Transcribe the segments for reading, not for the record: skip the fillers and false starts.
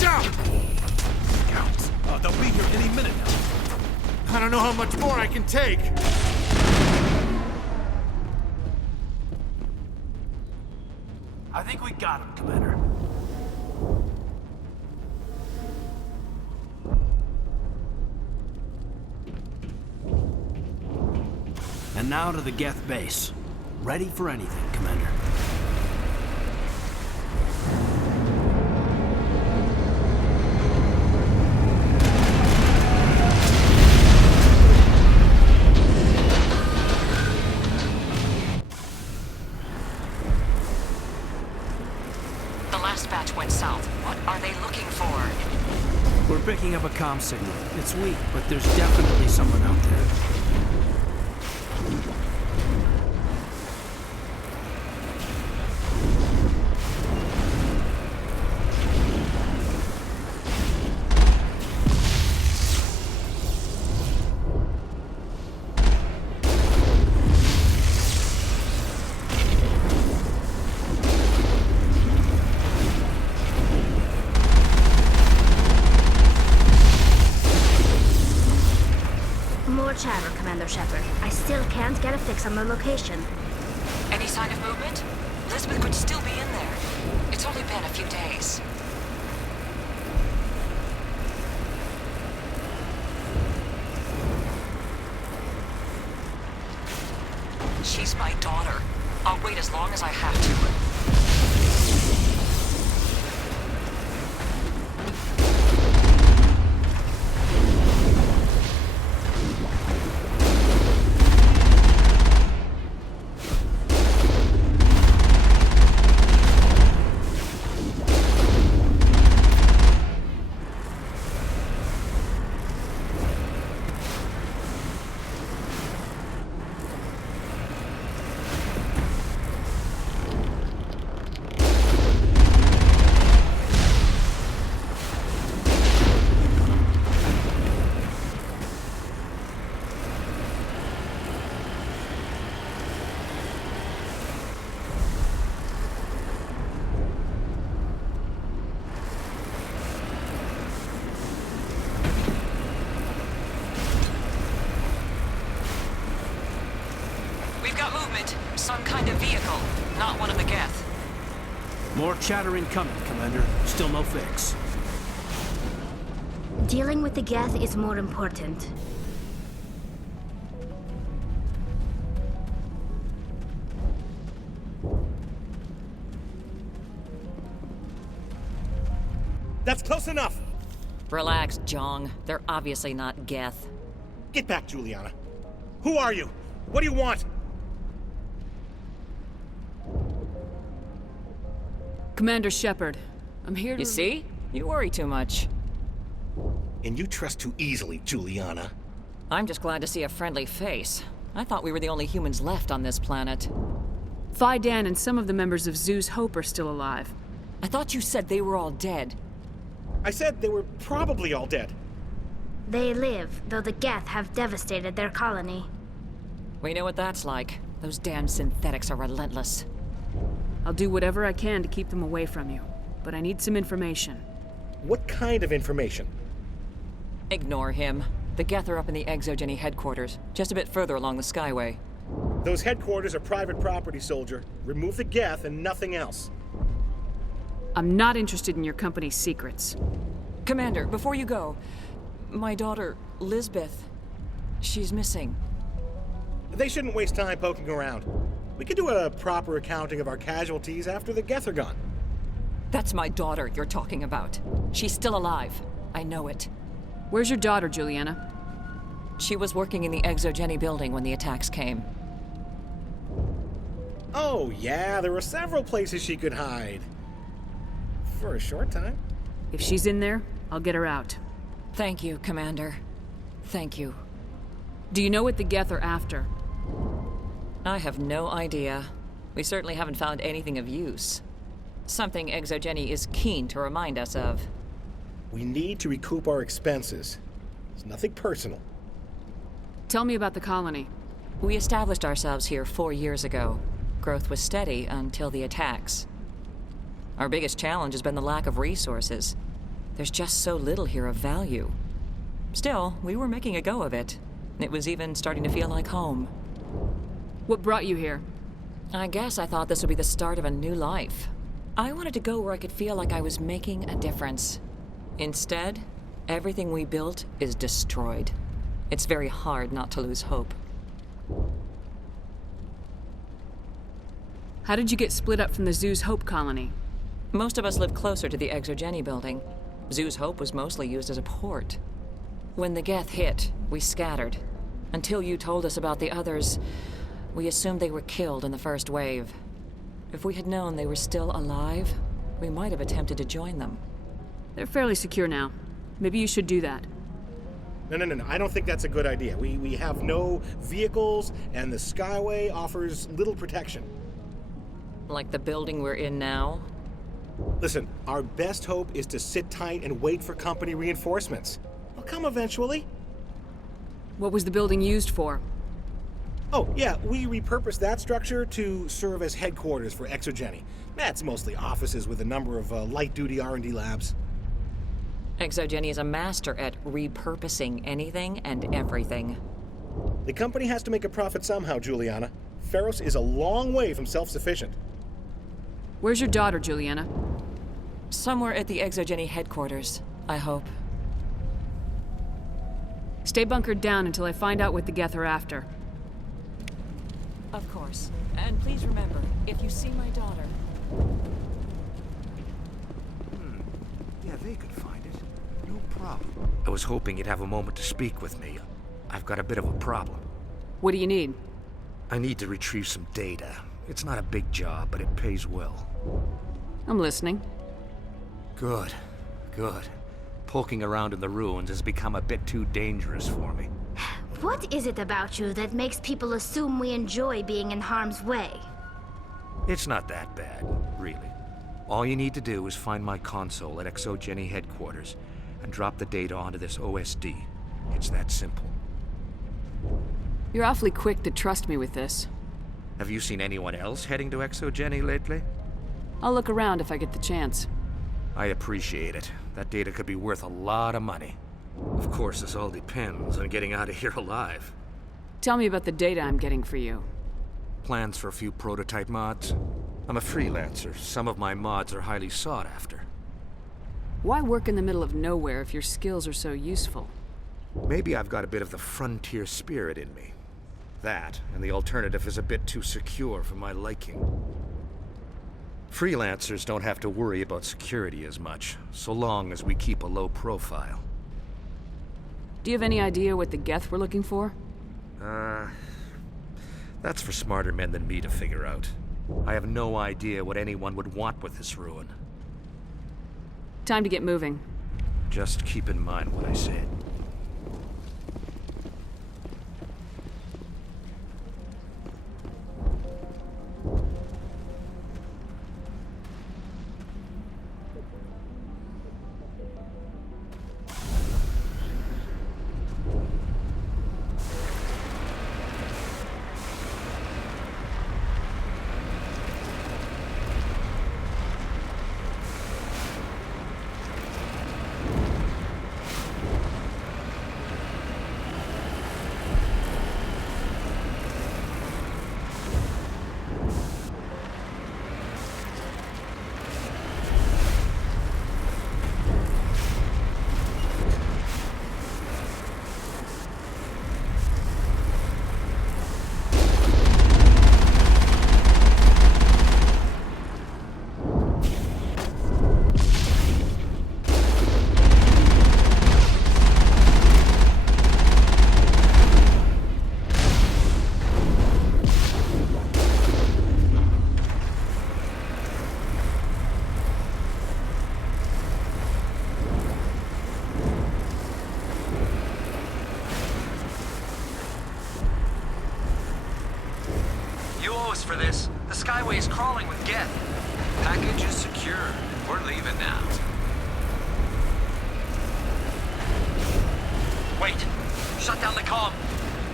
Jump! Scouts! Oh, they'll be here any minute now. I don't know how much more I can take. I think we got him, Commander. And now to the Geth base. Ready for anything, Commander. The last batch went south. What are they looking for? We're picking up a comm signal. It's weak, but there's definitely someone out there. More chatter, Commander Shepard. I still can't get a fix on the location. Any sign of movement? Elizabeth could still be in there. It's only been a few days. She's my daughter. I'll wait as long as I have to. Some kind of vehicle, not one of the Geth. More chatter incoming, Commander. Still no fix. Dealing with the Geth is more important. That's close enough! Relax, Jong. They're obviously not Geth. Get back, Juliana. Who are you? What do you want? Commander Shepard, I'm here to... You see? You worry too much. And you trust too easily, Juliana. I'm just glad to see a friendly face. I thought we were the only humans left on this planet. Phi Dan and some of the members of Zoo's Hope are still alive. I thought you said they were all dead. I said they were probably all dead. They live, though the Geth have devastated their colony. We know what that's like. Those damn synthetics are relentless. I'll do whatever I can to keep them away from you, but I need some information. What kind of information? Ignore him. The Geth are up in the Exogeny headquarters, just a bit further along the Skyway. Those headquarters are private property, soldier. Remove the Geth and nothing else. I'm not interested in your company's secrets. Commander, before you go, my daughter, Lisbeth, she's missing. They shouldn't waste time poking around. We could do a proper accounting of our casualties after the Geth are gone. That's my daughter you're talking about. She's still alive. I know it. Where's your daughter, Juliana? She was working in the Exogeny building when the attacks came. Oh, yeah, there were several places she could hide. For a short time. If she's in there, I'll get her out. Thank you, Commander. Thank you. Do you know what the Geth are after? I have no idea. We certainly haven't found anything of use. Something Exogeny is keen to remind us of. We need to recoup our expenses. It's nothing personal. Tell me about the colony. We established ourselves here 4 years ago. Growth was steady until the attacks. Our biggest challenge has been the lack of resources. There's just so little here of value. Still, we were making a go of it. It was even starting to feel like home. What brought you here? I guess I thought this would be the start of a new life. I wanted to go where I could feel like I was making a difference. Instead, everything we built is destroyed. It's very hard not to lose hope. How did you get split up from the Zoo's Hope colony? Most of us lived closer to the Exogeny building. Zoo's Hope was mostly used as a port. When the Geth hit, we scattered. Until you told us about the others, we assumed they were killed in the first wave. If we had known they were still alive, we might have attempted to join them. They're fairly secure now. Maybe you should do that. No. I don't think that's a good idea. We have no vehicles, and the Skyway offers little protection. Like the building we're in now? Listen, our best hope is to sit tight and wait for company reinforcements. They'll come eventually. What was the building used for? Oh, yeah, we repurposed that structure to serve as headquarters for Exogeny. That's mostly offices with a number of light-duty R&D labs. Exogeny is a master at repurposing anything and everything. The company has to make a profit somehow, Juliana. Feros is a long way from self-sufficient. Where's your daughter, Juliana? Somewhere at the Exogeny headquarters, I hope. Stay bunkered down until I find out what the Geth are after. Of course. And please remember, if you see my daughter... Yeah, they could find it. No problem. I was hoping you'd have a moment to speak with me. I've got a bit of a problem. What do you need? I need to retrieve some data. It's not a big job, but it pays well. I'm listening. Good. Poking around in the ruins has become a bit too dangerous for me. What is it about you that makes people assume we enjoy being in harm's way? It's not that bad, really. All you need to do is find my console at Exogeny headquarters and drop the data onto this OSD. It's that simple. You're awfully quick to trust me with this. Have you seen anyone else heading to Exogeny lately? I'll look around if I get the chance. I appreciate it. That data could be worth a lot of money. Of course, this all depends on getting out of here alive. Tell me about the data I'm getting for you. Plans for a few prototype mods? I'm a freelancer. Some of my mods are highly sought after. Why work in the middle of nowhere if your skills are so useful? Maybe I've got a bit of the frontier spirit in me. That, and the alternative is a bit too secure for my liking. Freelancers don't have to worry about security as much, so long as we keep a low profile. Do you have any idea what the Geth were looking for? That's for smarter men than me to figure out. I have no idea what anyone would want with this ruin. Time to get moving. Just keep in mind what I said. For this. The Skyway is crawling with Geth. Package is secure. We're leaving now. Wait! Shut down the comm!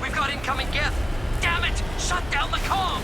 We've got incoming Geth! Damn it! Shut down the comm!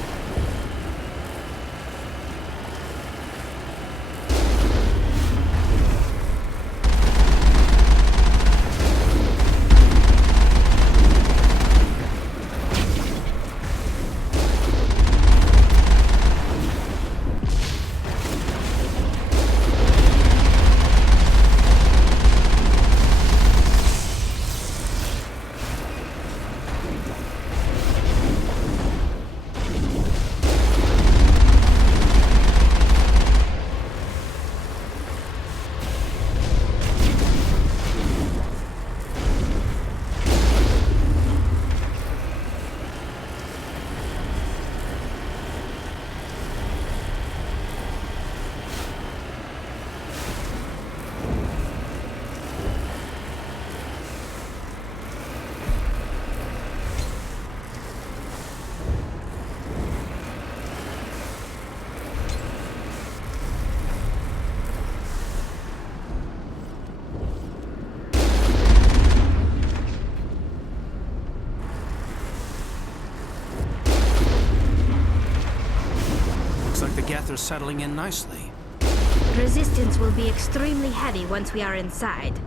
like the Geth are settling in nicely. Resistance will be extremely heavy once we are inside.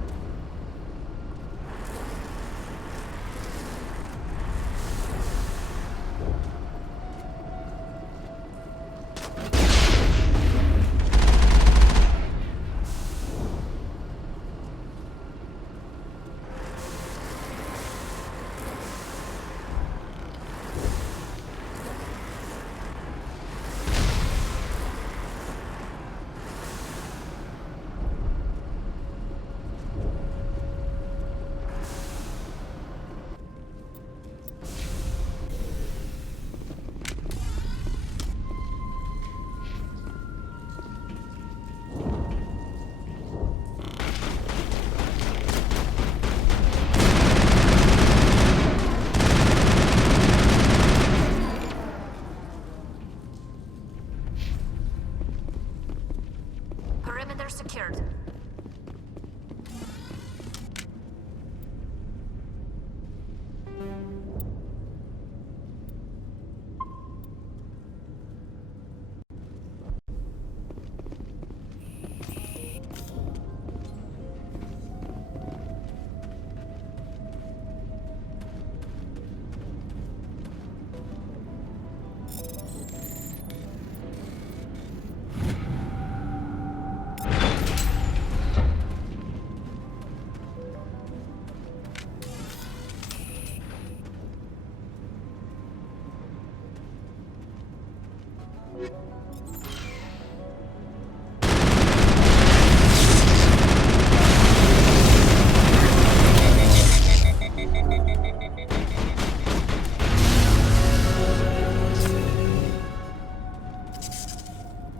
Perimeter secured.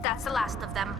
That's the last of them.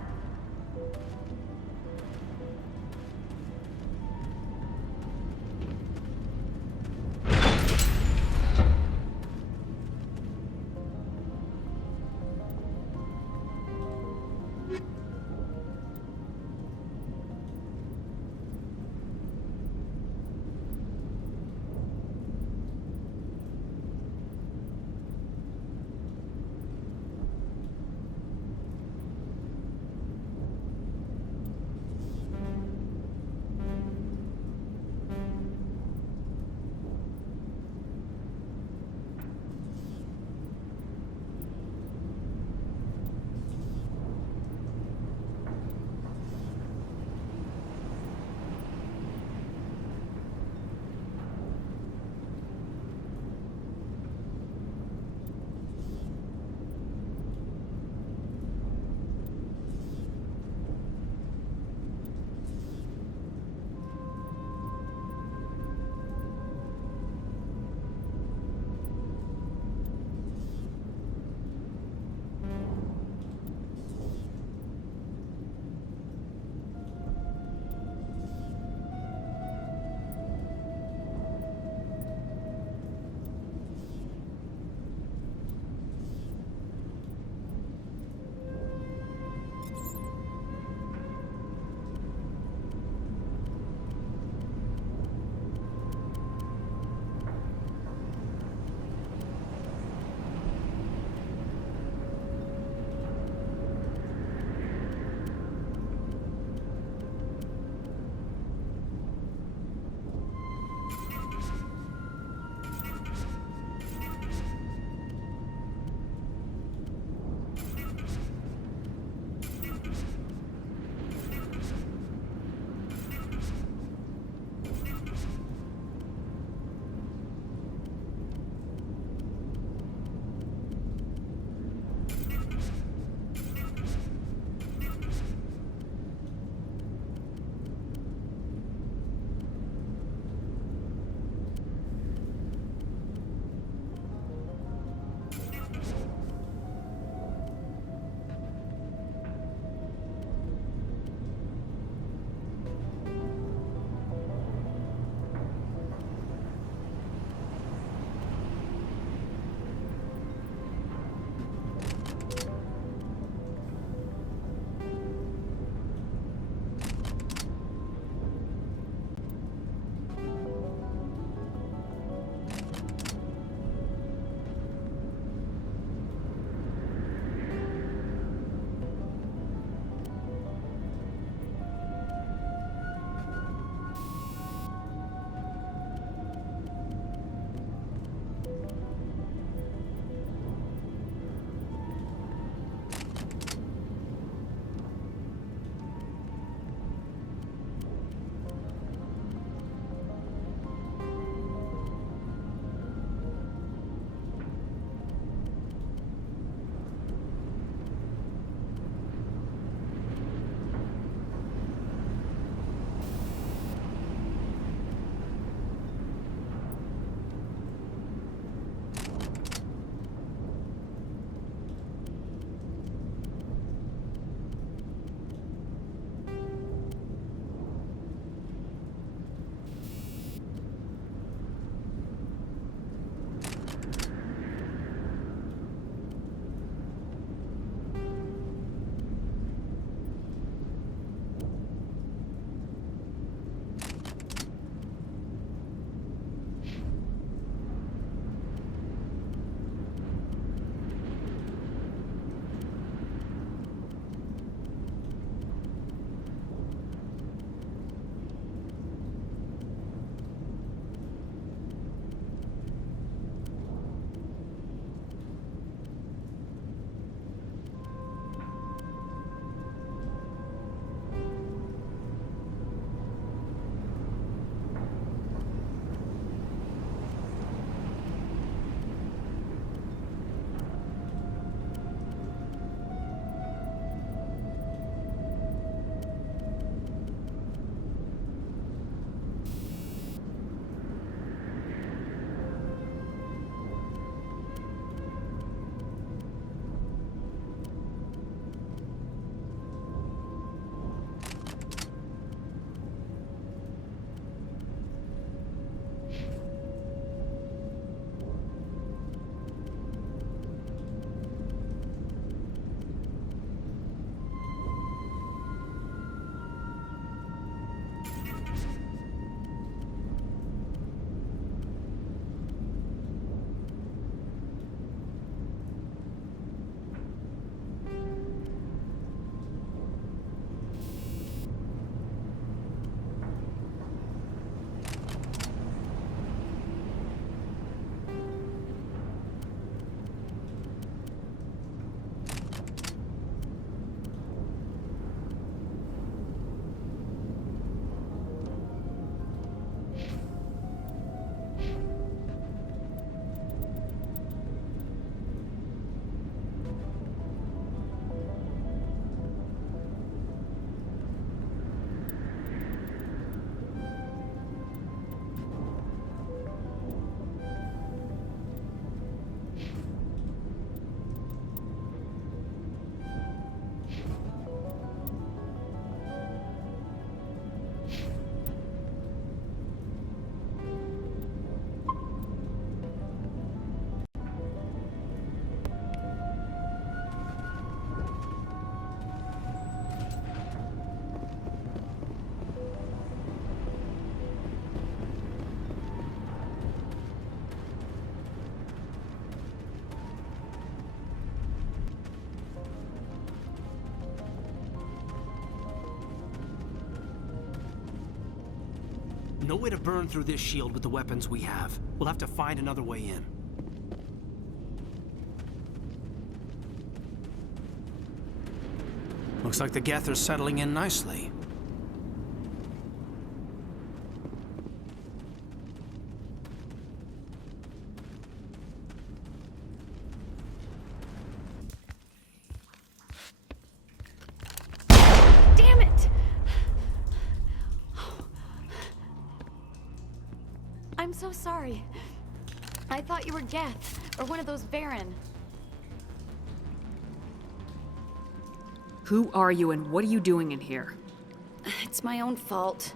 No way to burn through this shield with the weapons we have. We'll have to find another way in. Looks like the Geth are settling in nicely. Damn it! I'm so sorry. I thought you were Geth, or one of those Varen. Who are you and what are you doing in here? It's my own fault.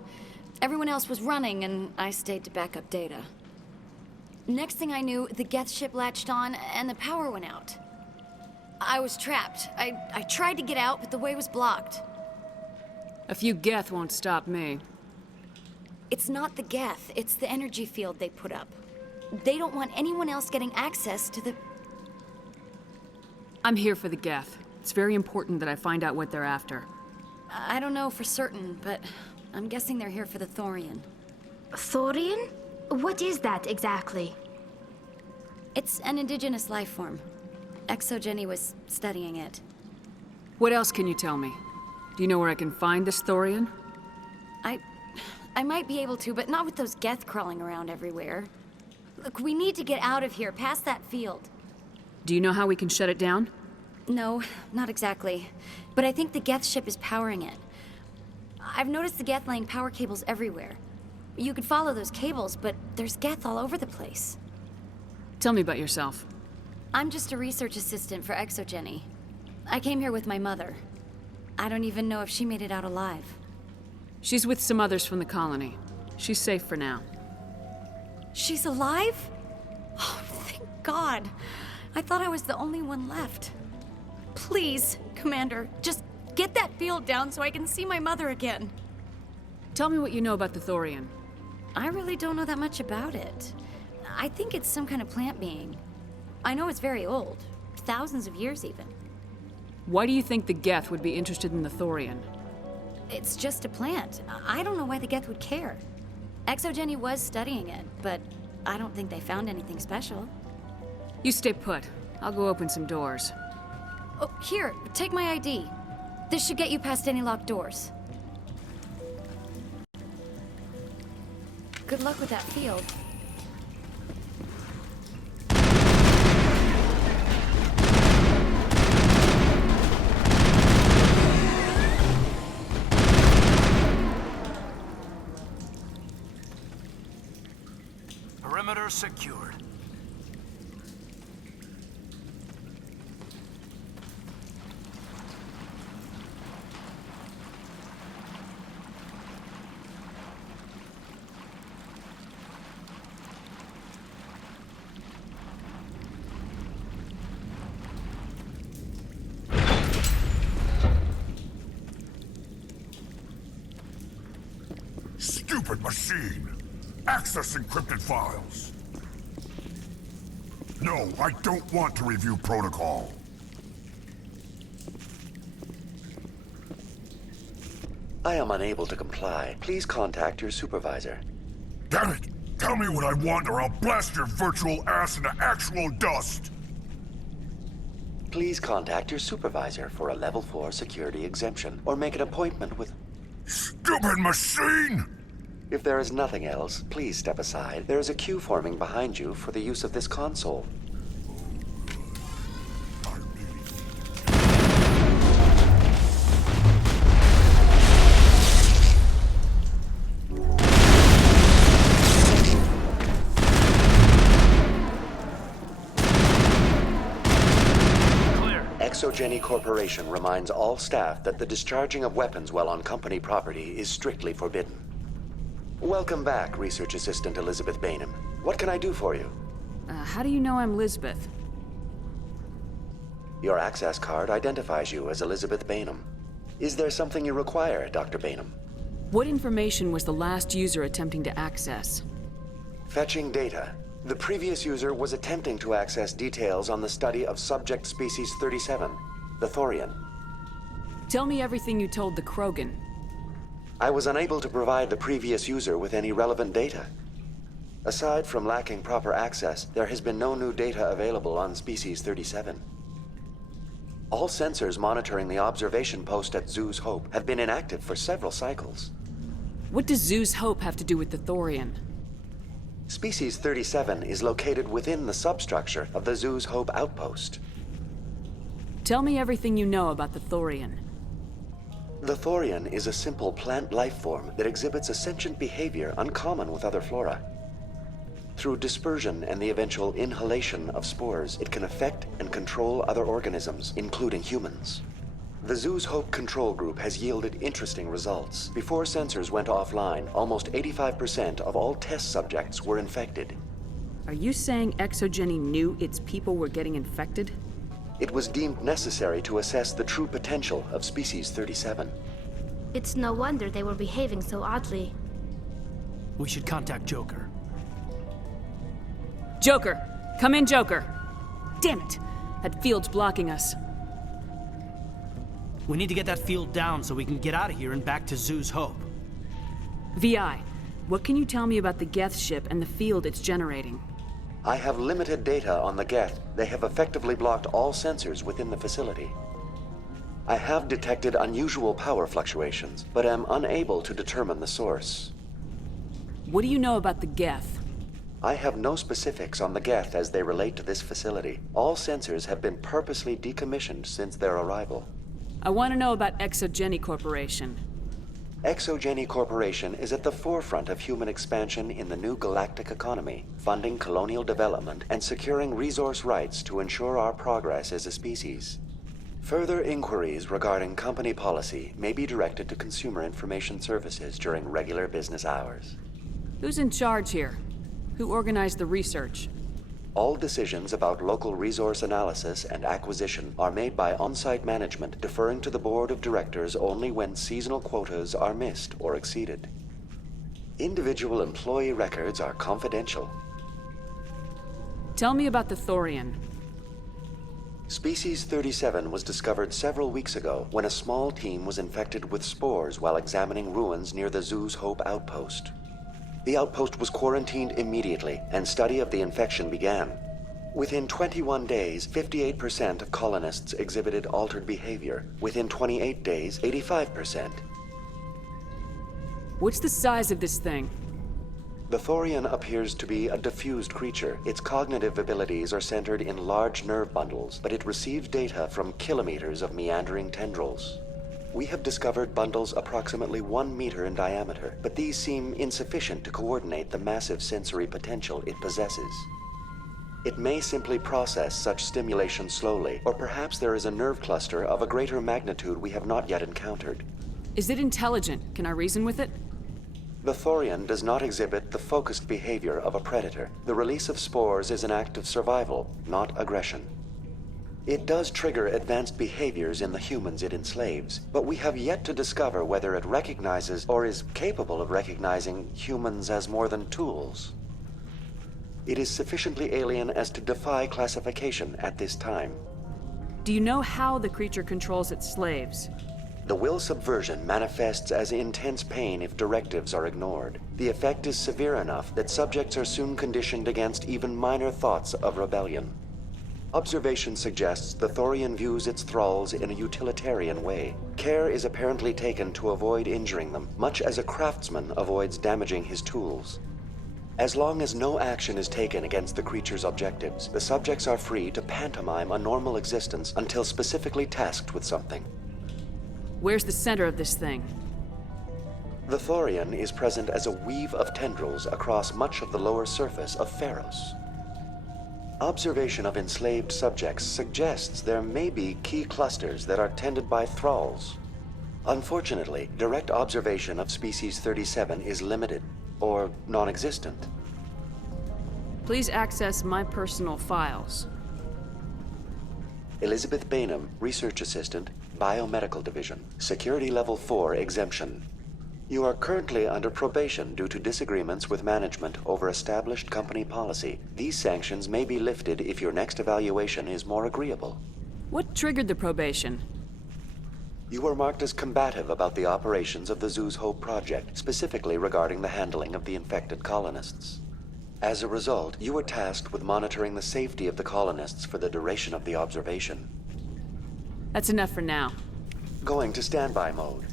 Everyone else was running, and I stayed to back up data. Next thing I knew, the Geth ship latched on, and the power went out. I was trapped. I tried to get out, but the way was blocked. A few Geth won't stop me. It's not the Geth, it's the energy field they put up. They don't want anyone else getting access to the... I'm here for the Geth. It's very important that I find out what they're after. I don't know for certain, but I'm guessing they're here for the Thorian. Thorian? What is that exactly? It's an indigenous life form. ExoGenny was studying it. What else can you tell me? Do you know where I can find this Thorian? I might be able to, but not with those Geth crawling around everywhere. Look, we need to get out of here, past that field. Do you know how we can shut it down? No, not exactly. But I think the Geth ship is powering it. I've noticed the Geth laying power cables everywhere. You could follow those cables, but there's Geth all over the place. Tell me about yourself. I'm just a research assistant for ExoGenny. I came here with my mother. I don't even know if she made it out alive. She's with some others from the colony. She's safe for now. She's alive? Oh, thank God. I thought I was the only one left. Please, Commander, just get that field down so I can see my mother again. Tell me what you know about the Thorian. I really don't know that much about it. I think it's some kind of plant being. I know it's very old, thousands of years even. Why do you think the Geth would be interested in the Thorian? It's just a plant. I don't know why the Geth would care. ExoGenny was studying it, but I don't think they found anything special. You stay put. I'll go open some doors. Oh, here, take my ID. This should get you past any locked doors. Good luck with that field. Perimeter secured. Stupid machine! Access encrypted files! No, I don't want to review protocol. I am unable to comply. Please contact your supervisor. Damn it! Tell me what I want or I'll blast your virtual ass into actual dust! Please contact your supervisor for a Level 4 security exemption, or make an appointment with... Stupid machine! If there is nothing else, please step aside. There is a queue forming behind you for the use of this console. ExoGenny Corporation reminds all staff that the discharging of weapons while on company property is strictly forbidden. Welcome back, Research Assistant Elizabeth Bainham. What can I do for you? How do you know I'm Lisbeth? Your access card identifies you as Elizabeth Bainham. Is there something you require, Dr. Bainham? What information was the last user attempting to access? Fetching data. The previous user was attempting to access details on the study of subject species 37, the Thorian. Tell me everything you told the Krogan. I was unable to provide the previous user with any relevant data. Aside from lacking proper access, there has been no new data available on Species 37. All sensors monitoring the observation post at Zoo's Hope have been inactive for several cycles. What does Zoo's Hope have to do with the Thorian? Species 37 is located within the substructure of the Zoo's Hope outpost. Tell me everything you know about the Thorian. The Thorian is a simple plant life form that exhibits a sentient behavior uncommon with other flora. Through dispersion and the eventual inhalation of spores, it can affect and control other organisms, including humans. The Zoo's Hope control group has yielded interesting results. Before sensors went offline, almost 85% of all test subjects were infected. Are you saying ExoGeni knew its people were getting infected? It was deemed necessary to assess the true potential of Species 37. It's no wonder they were behaving so oddly. We should contact Joker. Joker! Come in, Joker! Damn it! That field's blocking us. We need to get that field down so we can get out of here and back to Zoo's Hope. VI, what can you tell me about the Geth ship and the field it's generating? I have limited data on the Geth. They have effectively blocked all sensors within the facility. I have detected unusual power fluctuations, but am unable to determine the source. What do you know about the Geth? I have no specifics on the Geth as they relate to this facility. All sensors have been purposely decommissioned since their arrival. I want to know about ExoGeni Corporation. ExoGeni Corporation is at the forefront of human expansion in the new galactic economy, funding colonial development and securing resource rights to ensure our progress as a species. Further inquiries regarding company policy may be directed to Consumer Information Services during regular business hours. Who's in charge here? Who organized the research? All decisions about local resource analysis and acquisition are made by on-site management, deferring to the board of directors only when seasonal quotas are missed or exceeded. Individual employee records are confidential. Tell me about the Thorian. Species 37 was discovered several weeks ago when a small team was infected with spores while examining ruins near the Zoo's Hope outpost. The outpost was quarantined immediately, and study of the infection began. Within 21 days, 58% of colonists exhibited altered behavior. Within 28 days, 85%. What's the size of this thing? The Thorian appears to be a diffused creature. Its cognitive abilities are centered in large nerve bundles, but it receives data from kilometers of meandering tendrils. We have discovered bundles approximately 1 meter in diameter, but these seem insufficient to coordinate the massive sensory potential it possesses. It may simply process such stimulation slowly, or perhaps there is a nerve cluster of a greater magnitude we have not yet encountered. Is it intelligent? Can I reason with it? The Thorian does not exhibit the focused behavior of a predator. The release of spores is an act of survival, not aggression. It does trigger advanced behaviors in the humans it enslaves, but we have yet to discover whether it recognizes or is capable of recognizing humans as more than tools. It is sufficiently alien as to defy classification at this time. Do you know how the creature controls its slaves? The will subversion manifests as intense pain if directives are ignored. The effect is severe enough that subjects are soon conditioned against even minor thoughts of rebellion. Observation suggests the Thorian views its thralls in a utilitarian way. Care is apparently taken to avoid injuring them, much as a craftsman avoids damaging his tools. As long as no action is taken against the creature's objectives, the subjects are free to pantomime a normal existence until specifically tasked with something. Where's the center of this thing? The Thorian is present as a weave of tendrils across much of the lower surface of Pharos. Observation of enslaved subjects suggests there may be key clusters that are tended by thralls. Unfortunately, direct observation of Species 37 is limited, or non-existent. Please access my personal files. Elizabeth Bainham, Research Assistant, Biomedical Division, Security Level 4 exemption. You are currently under probation due to disagreements with management over established company policy. These sanctions may be lifted if your next evaluation is more agreeable. What triggered the probation? You were marked as combative about the operations of the Zoo's Hope project, specifically regarding the handling of the infected colonists. As a result, you were tasked with monitoring the safety of the colonists for the duration of the observation. That's enough for now. Going to standby mode.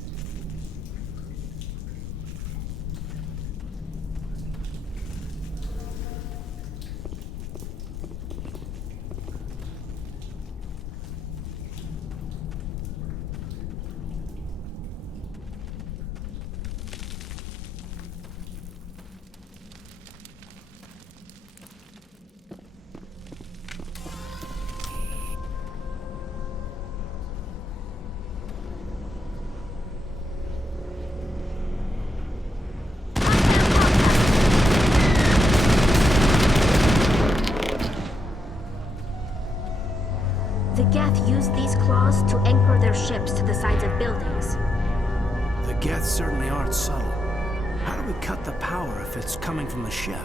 The Geth use these claws to anchor their ships to the sides of buildings. The Geth certainly aren't subtle. How do we cut the power if it's coming from the ship?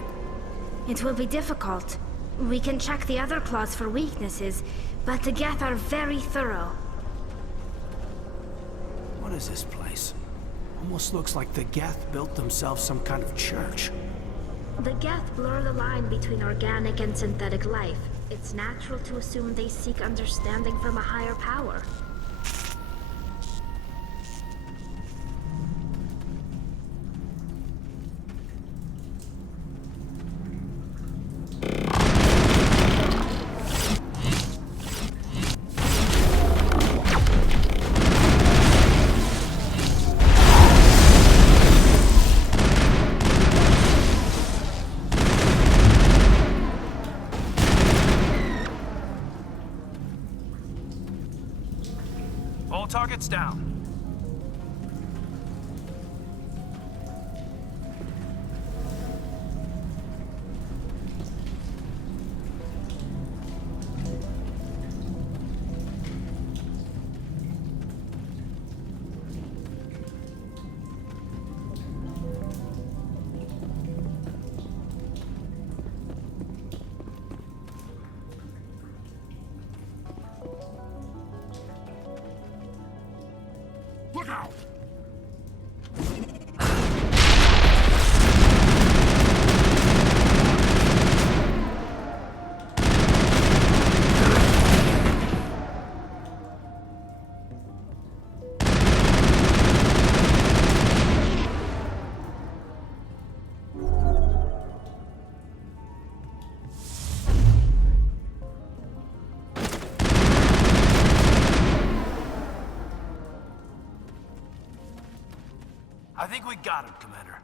It will be difficult. We can check the other claws for weaknesses, but the Geth are very thorough. What is this place? Almost looks like the Geth built themselves some kind of church. The Geth blur the line between organic and synthetic life. It's natural to assume they seek understanding from a higher power. All targets down. Look out! I think we got him, Commander.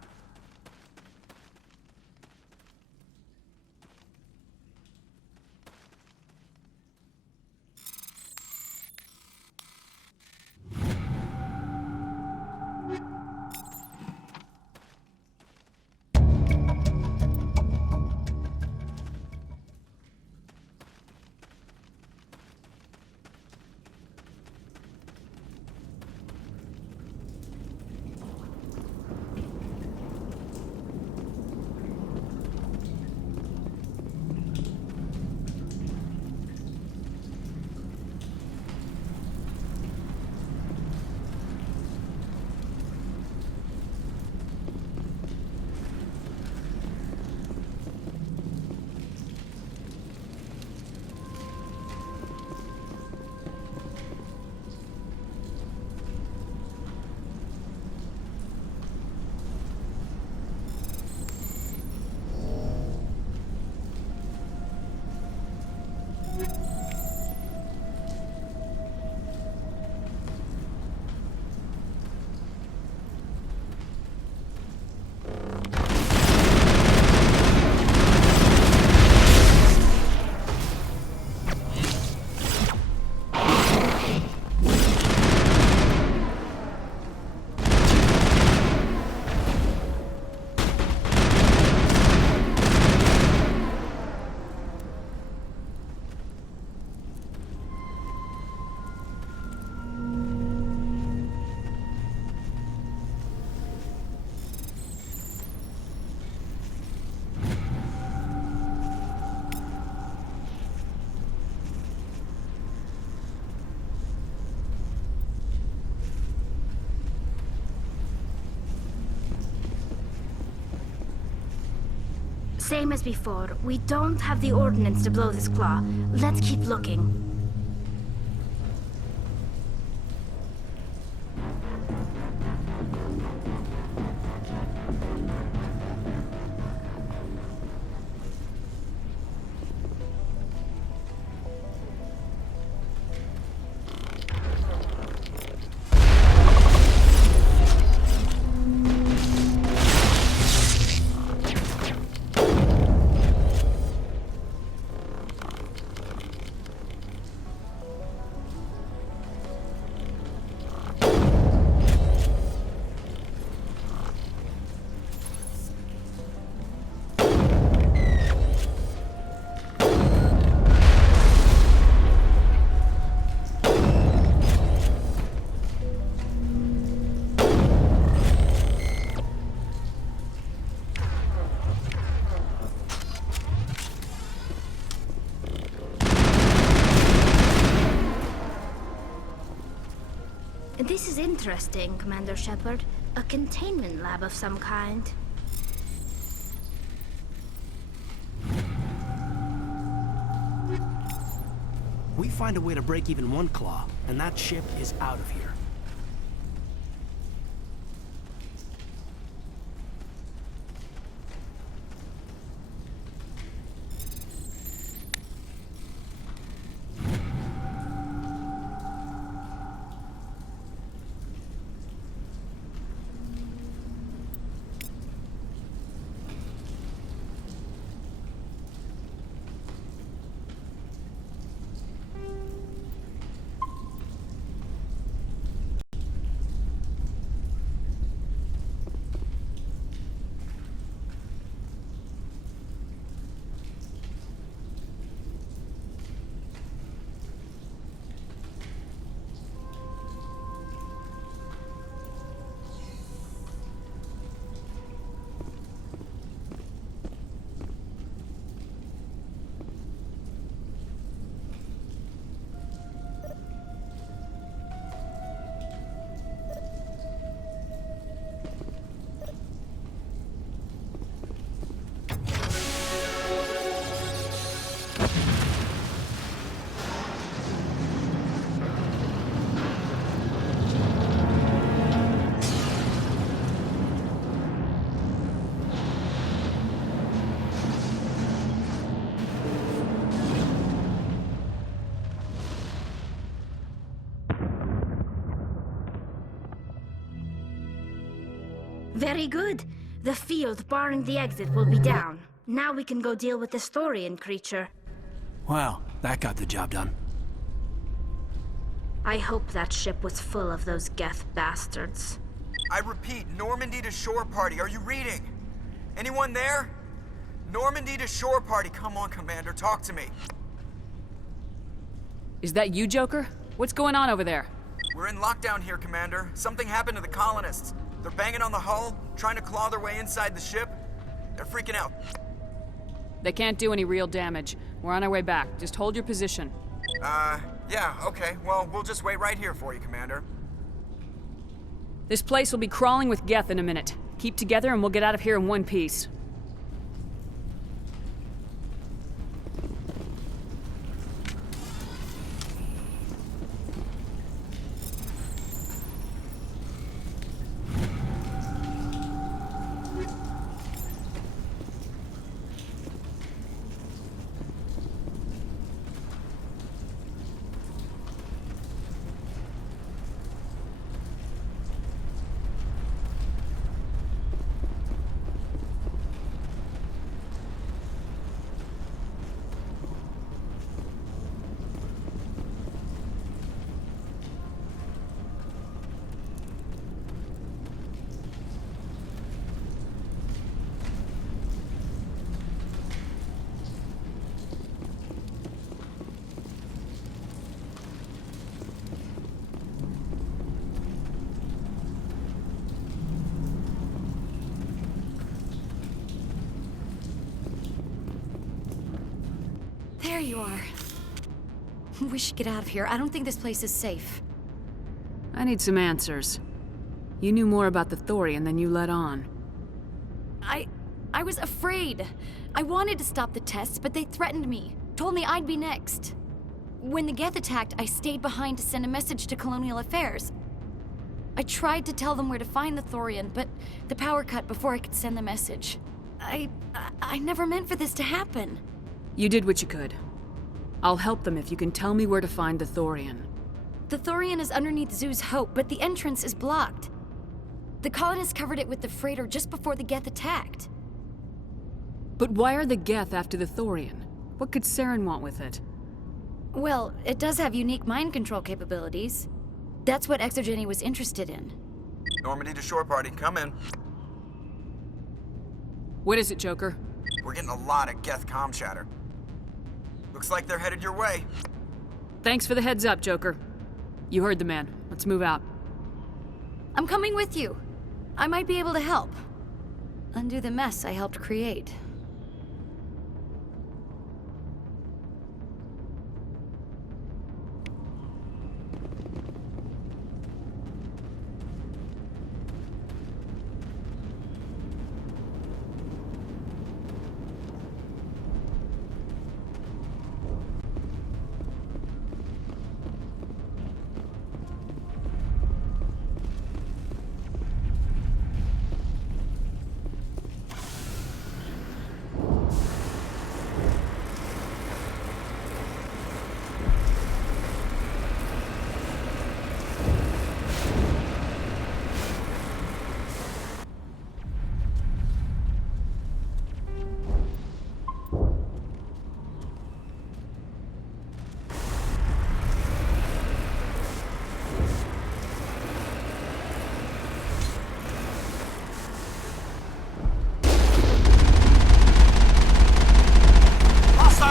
Same as before. We don't have the ordnance to blow this claw. Let's keep looking. This is interesting, Commander Shepard. A containment lab of some kind. We find a way to break even one claw, and that ship is out of here. Very good. The field barring the exit will be down. Now we can go deal with the Storian creature. Well, that got the job done. I hope that ship was full of those Geth bastards. I repeat, Normandy to shore party. Are you reading? Anyone there? Normandy to shore party. Come on, Commander, talk to me. Is that you, Joker? What's going on over there? We're in lockdown here, Commander. Something happened to the colonists. They're banging on the hull, trying to claw their way inside the ship. They're freaking out. They can't do any real damage. We're on our way back. Just hold your position. Yeah, okay. Well, we'll just wait right here for you, Commander. This place will be crawling with Geth in a minute. Keep together and we'll get out of here in one piece. There you are. We should get out of here. I don't think this place is safe. I need some answers. You knew more about the Thorian than you let on. I was afraid. I wanted to stop the tests, but they threatened me. Told me I'd be next. When the Geth attacked, I stayed behind to send a message to Colonial Affairs. I tried to tell them where to find the Thorian, but the power cut before I could send the message. I never meant for this to happen. You did what you could. I'll help them if you can tell me where to find the Thorian. The Thorian is underneath Zoo's Hope, but the entrance is blocked. The colonists covered it with the freighter just before the Geth attacked. But why are the Geth after the Thorian? What could Saren want with it? Well, it does have unique mind control capabilities. That's what ExoGeni was interested in. Normandy to shore party, come in. What is it, Joker? We're getting a lot of Geth comm chatter. Looks like they're headed your way. Thanks for the heads up, Joker. You heard the man. Let's move out. I'm coming with you. I might be able to help. Undo the mess I helped create.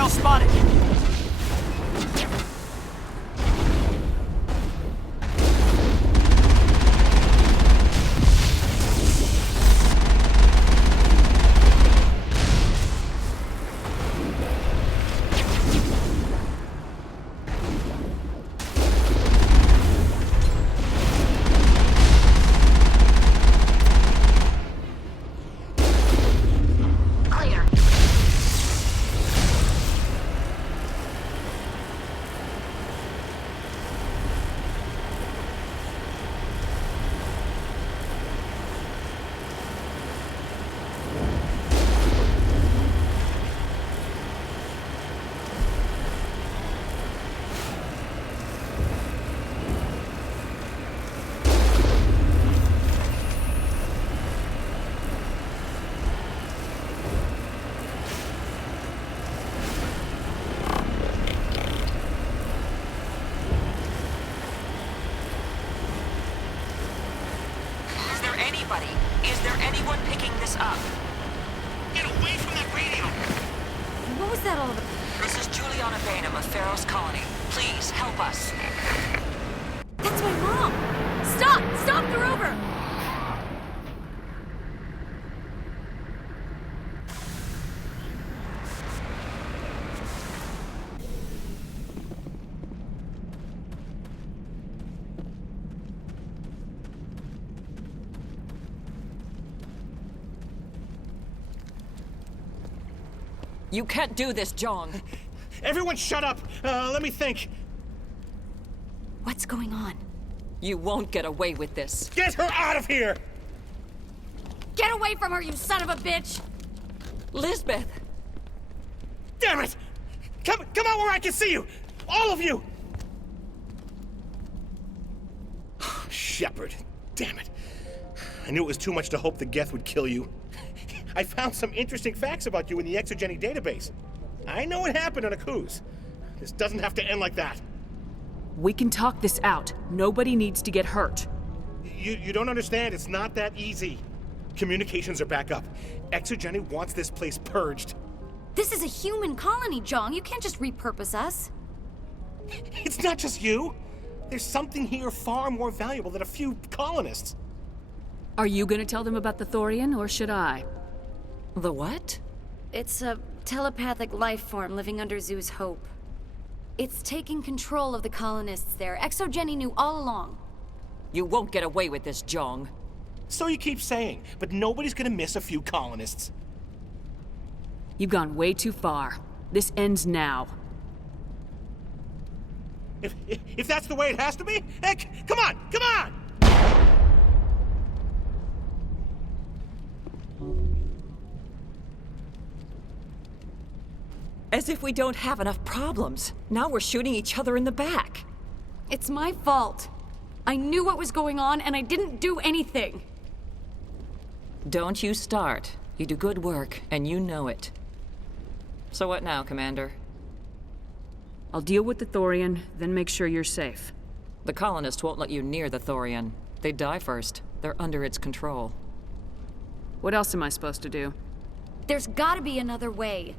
Spotted! Is there anyone picking this up? Get away from that radio! What was that all about? This is Juliana Bainham of Pharaoh's Colony. Please, help us. That's my mom! Stop! Stop the rover! You can't do this, John. Everyone shut up! Let me think. What's going on? You won't get away with this. Get her out of here! Get away from her, you son of a bitch! Lisbeth! Damn it! Come out where I can see you! All of you! Shepard, damn it. I knew it was too much to hope the Geth would kill you. I found some interesting facts about you in the ExoGeni database. I know what happened on Akuz. This doesn't have to end like that. We can talk this out. Nobody needs to get hurt. You don't understand. It's not that easy. Communications are back up. ExoGeni wants this place purged. This is a human colony, Jong. You can't just repurpose us. It's not just you. There's something here far more valuable than a few colonists. Are you gonna tell them about the Thorian, or should I? The what? It's a telepathic life form living under Zoo's Hope. It's taking control of the colonists there. ExoGeni knew all along. You won't get away with this, Jong. So you keep saying, but nobody's gonna miss a few colonists. You've gone way too far. This ends now. If that's the way it has to be, heck, come on, come on! As if we don't have enough problems. Now we're shooting each other in the back. It's my fault. I knew what was going on, and I didn't do anything. Don't you start. You do good work, and you know it. So what now, Commander? I'll deal with the Thorian, then make sure you're safe. The colonists won't let you near the Thorian. They'd die first. They're under its control. What else am I supposed to do? There's gotta be another way.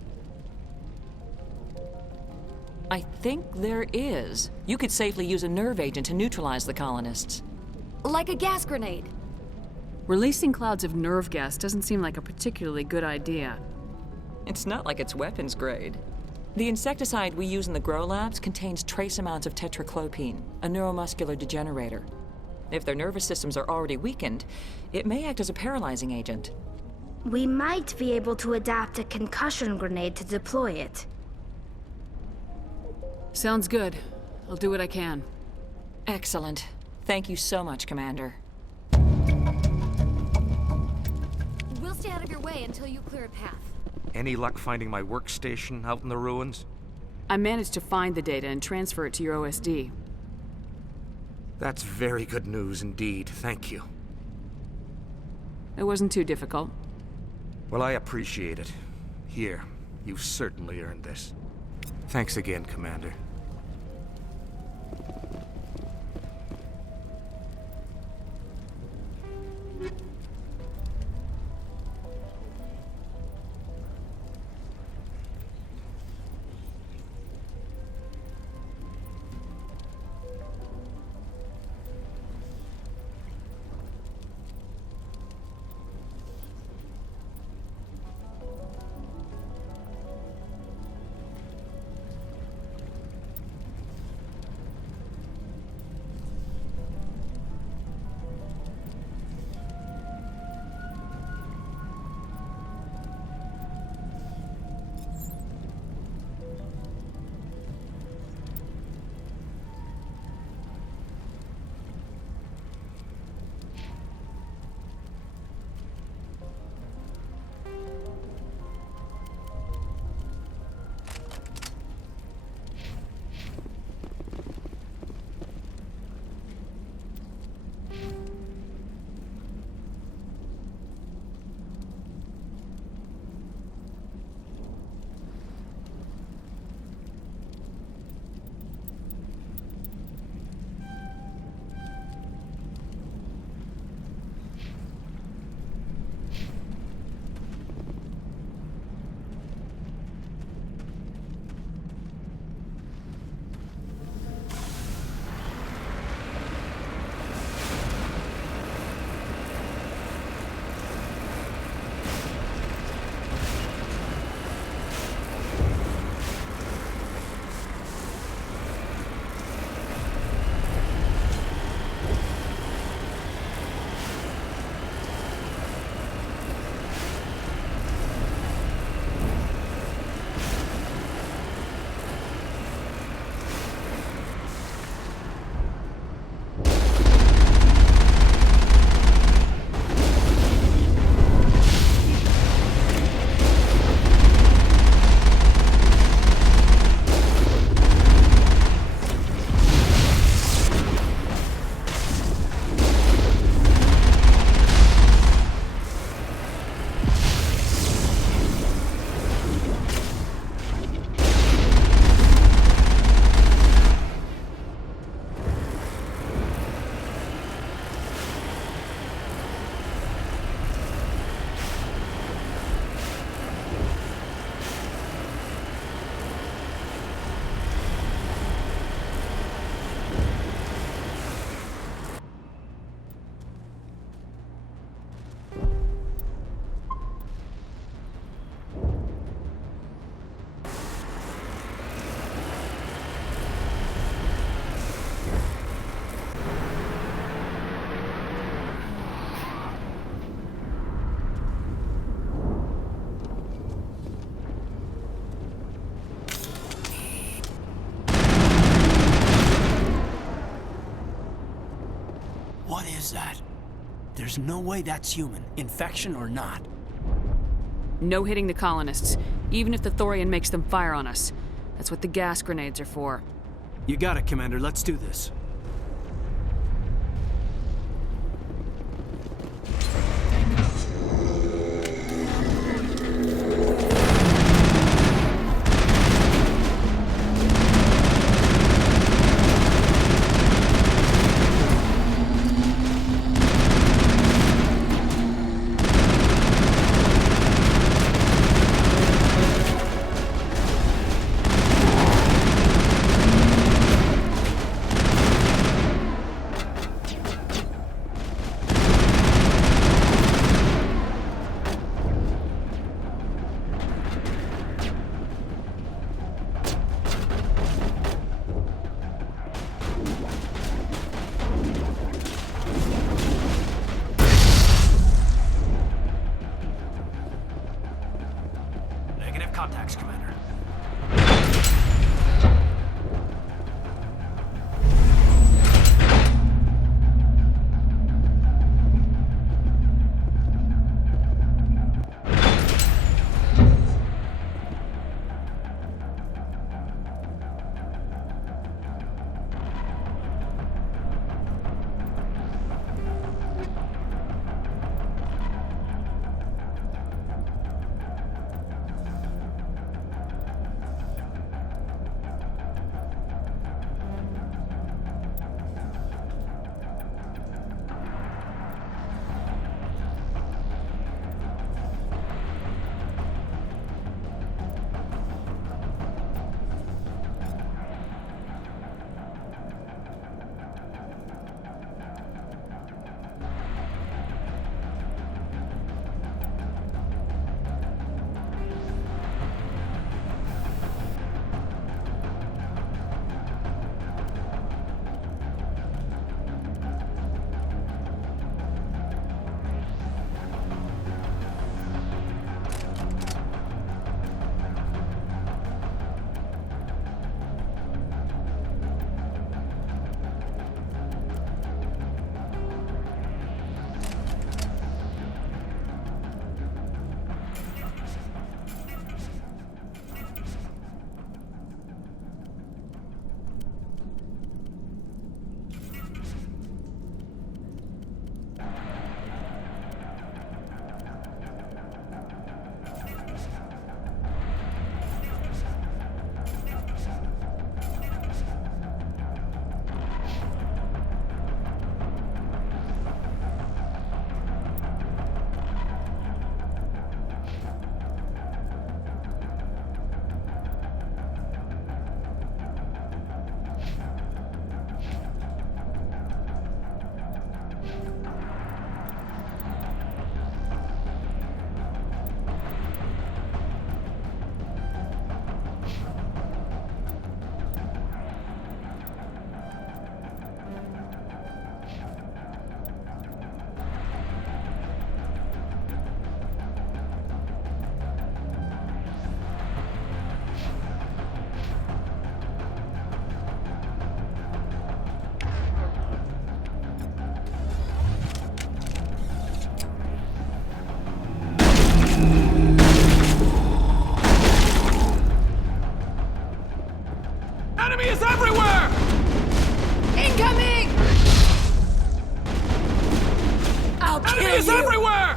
I think there is. You could safely use a nerve agent to neutralize the colonists. Like a gas grenade. Releasing clouds of nerve gas doesn't seem like a particularly good idea. It's not like it's weapons grade. The insecticide we use in the grow labs contains trace amounts of tetraclopine, a neuromuscular degenerator. If their nervous systems are already weakened, it may act as a paralyzing agent. We might be able to adapt a concussion grenade to deploy it. Sounds good. I'll do what I can. Excellent. Thank you so much, Commander. We'll stay out of your way until you clear a path. Any luck finding my workstation out in the ruins? I managed to find the data and transfer it to your OSD. That's very good news indeed. Thank you. It wasn't too difficult. Well, I appreciate it. Here, you've certainly earned this. Thanks again, Commander. is that? There's no way that's human, infection or not. No hitting the colonists, even if the Thorian makes them fire on us. That's what the gas grenades are for. You got it, Commander. Let's do this. Negative contacts, Commander. Enemy is everywhere! Incoming! I'll kill you! Enemy is everywhere!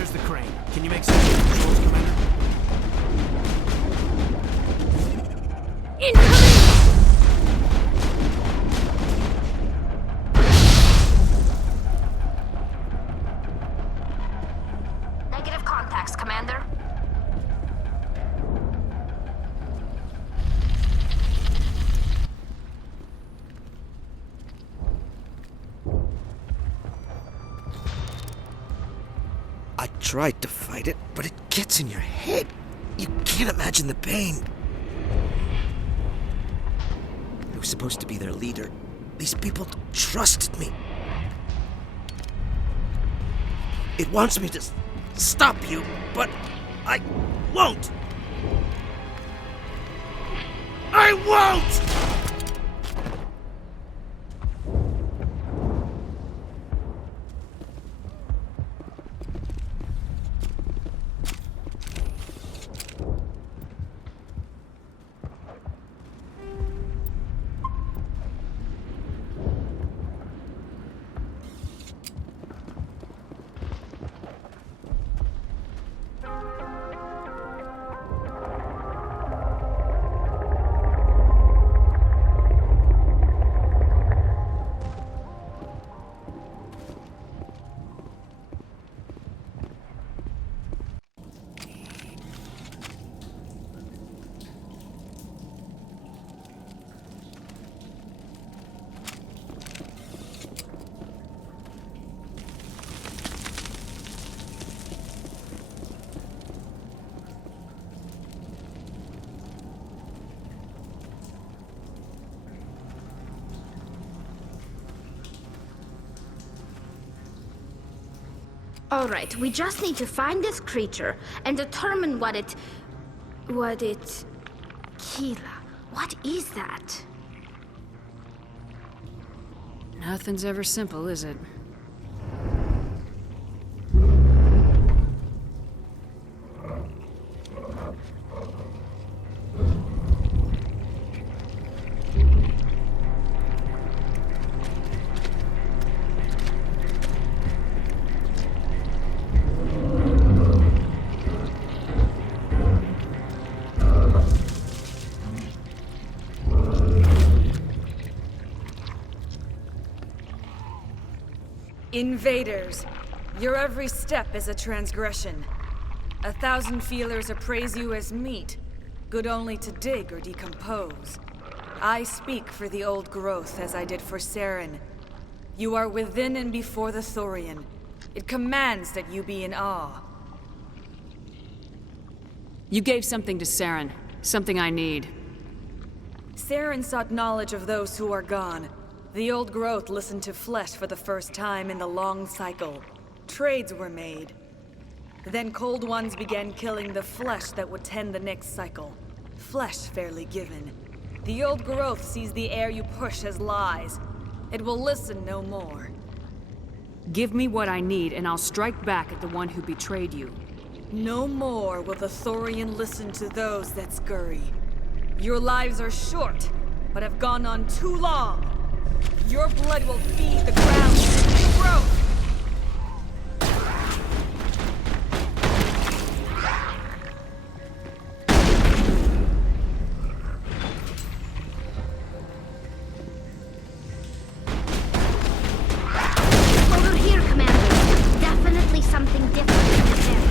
There's the crane. Can you make sense of the controls, Commander? Negative contacts, Commander. I tried to fight it, but it gets in your head. You can't imagine the pain. I was supposed to be their leader. These people trusted me. It wants me to stop you, but I won't. I won't! Alright, we just need to find this creature and determine what it... Keela. What is that? Nothing's ever simple, is it? Invaders, your every step is a transgression. 1,000 feelers appraise you as meat, good only to dig or decompose. I speak for the old growth as I did for Saren. You are within and before the Thorian. It commands that you be in awe. You gave something to Saren, something I need. Saren sought knowledge of those who are gone. The old growth listened to flesh for the first time in the long cycle. Trades were made. Then cold ones began killing the flesh that would tend the next cycle. Flesh fairly given. The old growth sees the air you push as lies. It will listen no more. Give me what I need and I'll strike back at the one who betrayed you. No more will the Thorian listen to those that scurry. Your lives are short, but have gone on too long. Your blood will feed the ground and growth. Over here, Commander. Definitely something different in this area.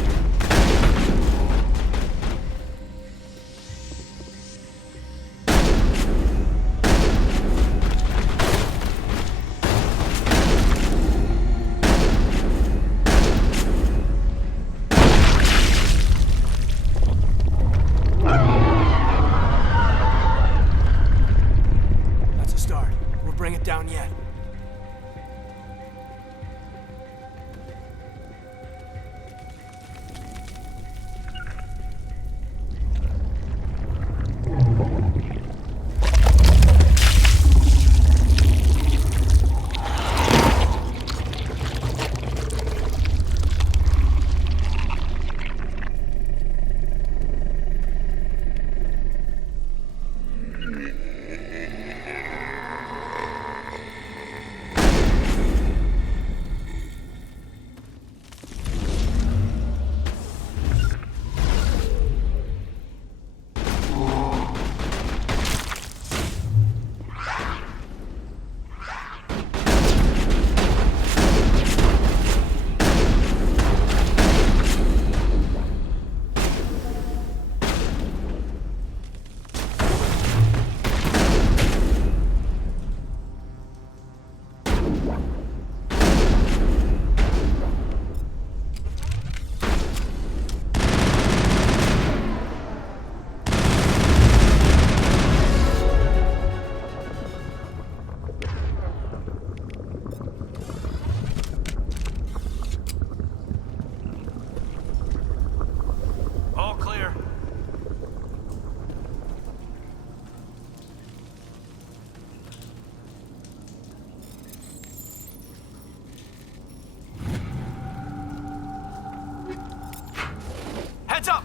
Heads up!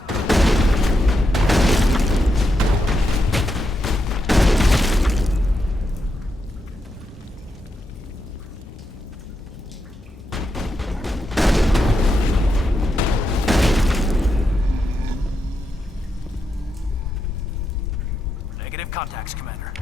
Negative contacts, Commander.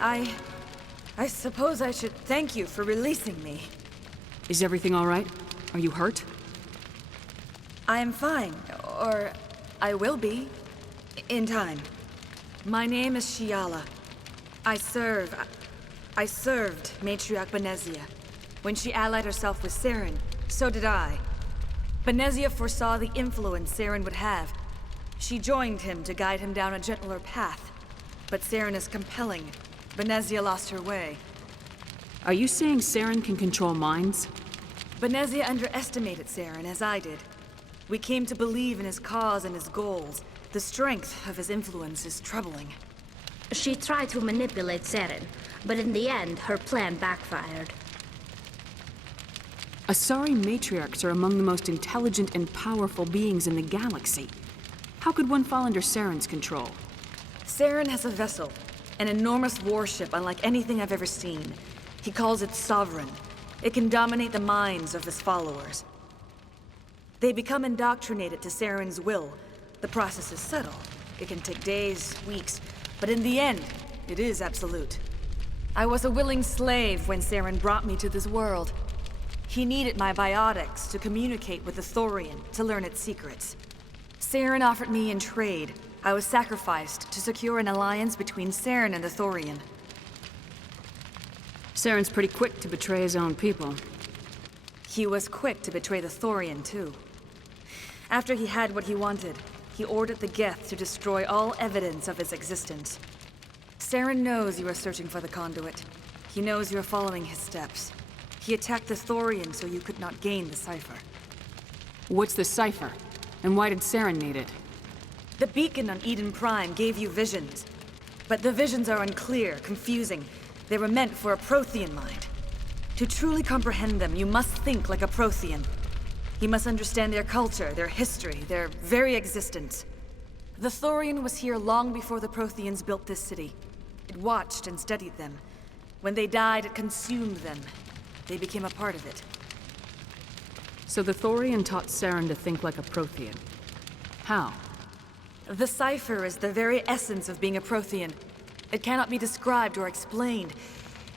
I suppose I should thank you for releasing me. Is everything all right? Are you hurt? I am fine, or I will be, in time. My name is Shiala. I served Matriarch Benezia. When she allied herself with Saren, so did I. Benezia foresaw the influence Saren would have. She joined him to guide him down a gentler path. But Saren is compelling. Benezia lost her way. Are you saying Saren can control minds? Benezia underestimated Saren, as I did. We came to believe in his cause and his goals. The strength of his influence is troubling. She tried to manipulate Saren, but in the end, her plan backfired. Asari matriarchs are among the most intelligent and powerful beings in the galaxy. How could one fall under Saren's control? Saren has a vessel, an enormous warship unlike anything I've ever seen. He calls it Sovereign. It can dominate the minds of his followers. They become indoctrinated to Saren's will. The process is subtle. It can take days, weeks, but in the end, it is absolute. I was a willing slave when Saren brought me to this world. He needed my biotics to communicate with the Thorian, to learn its secrets. Saren offered me in trade. I was sacrificed to secure an alliance between Saren and the Thorian. Saren's pretty quick to betray his own people. He was quick to betray the Thorian, too. After he had what he wanted, he ordered the Geth to destroy all evidence of its existence. Saren knows you are searching for the conduit. He knows you are following his steps. He attacked the Thorian so you could not gain the cipher. What's the cipher? And why did Saren need it? The beacon on Eden Prime gave you visions. But the visions are unclear, confusing. They were meant for a Prothean mind. To truly comprehend them, you must think like a Prothean. You must understand their culture, their history, their very existence. The Thorian was here long before the Protheans built this city. It watched and studied them. When they died, it consumed them. They became a part of it. So the Thorian taught Saren to think like a Prothean. How? The cipher is the very essence of being a Prothean. It cannot be described or explained.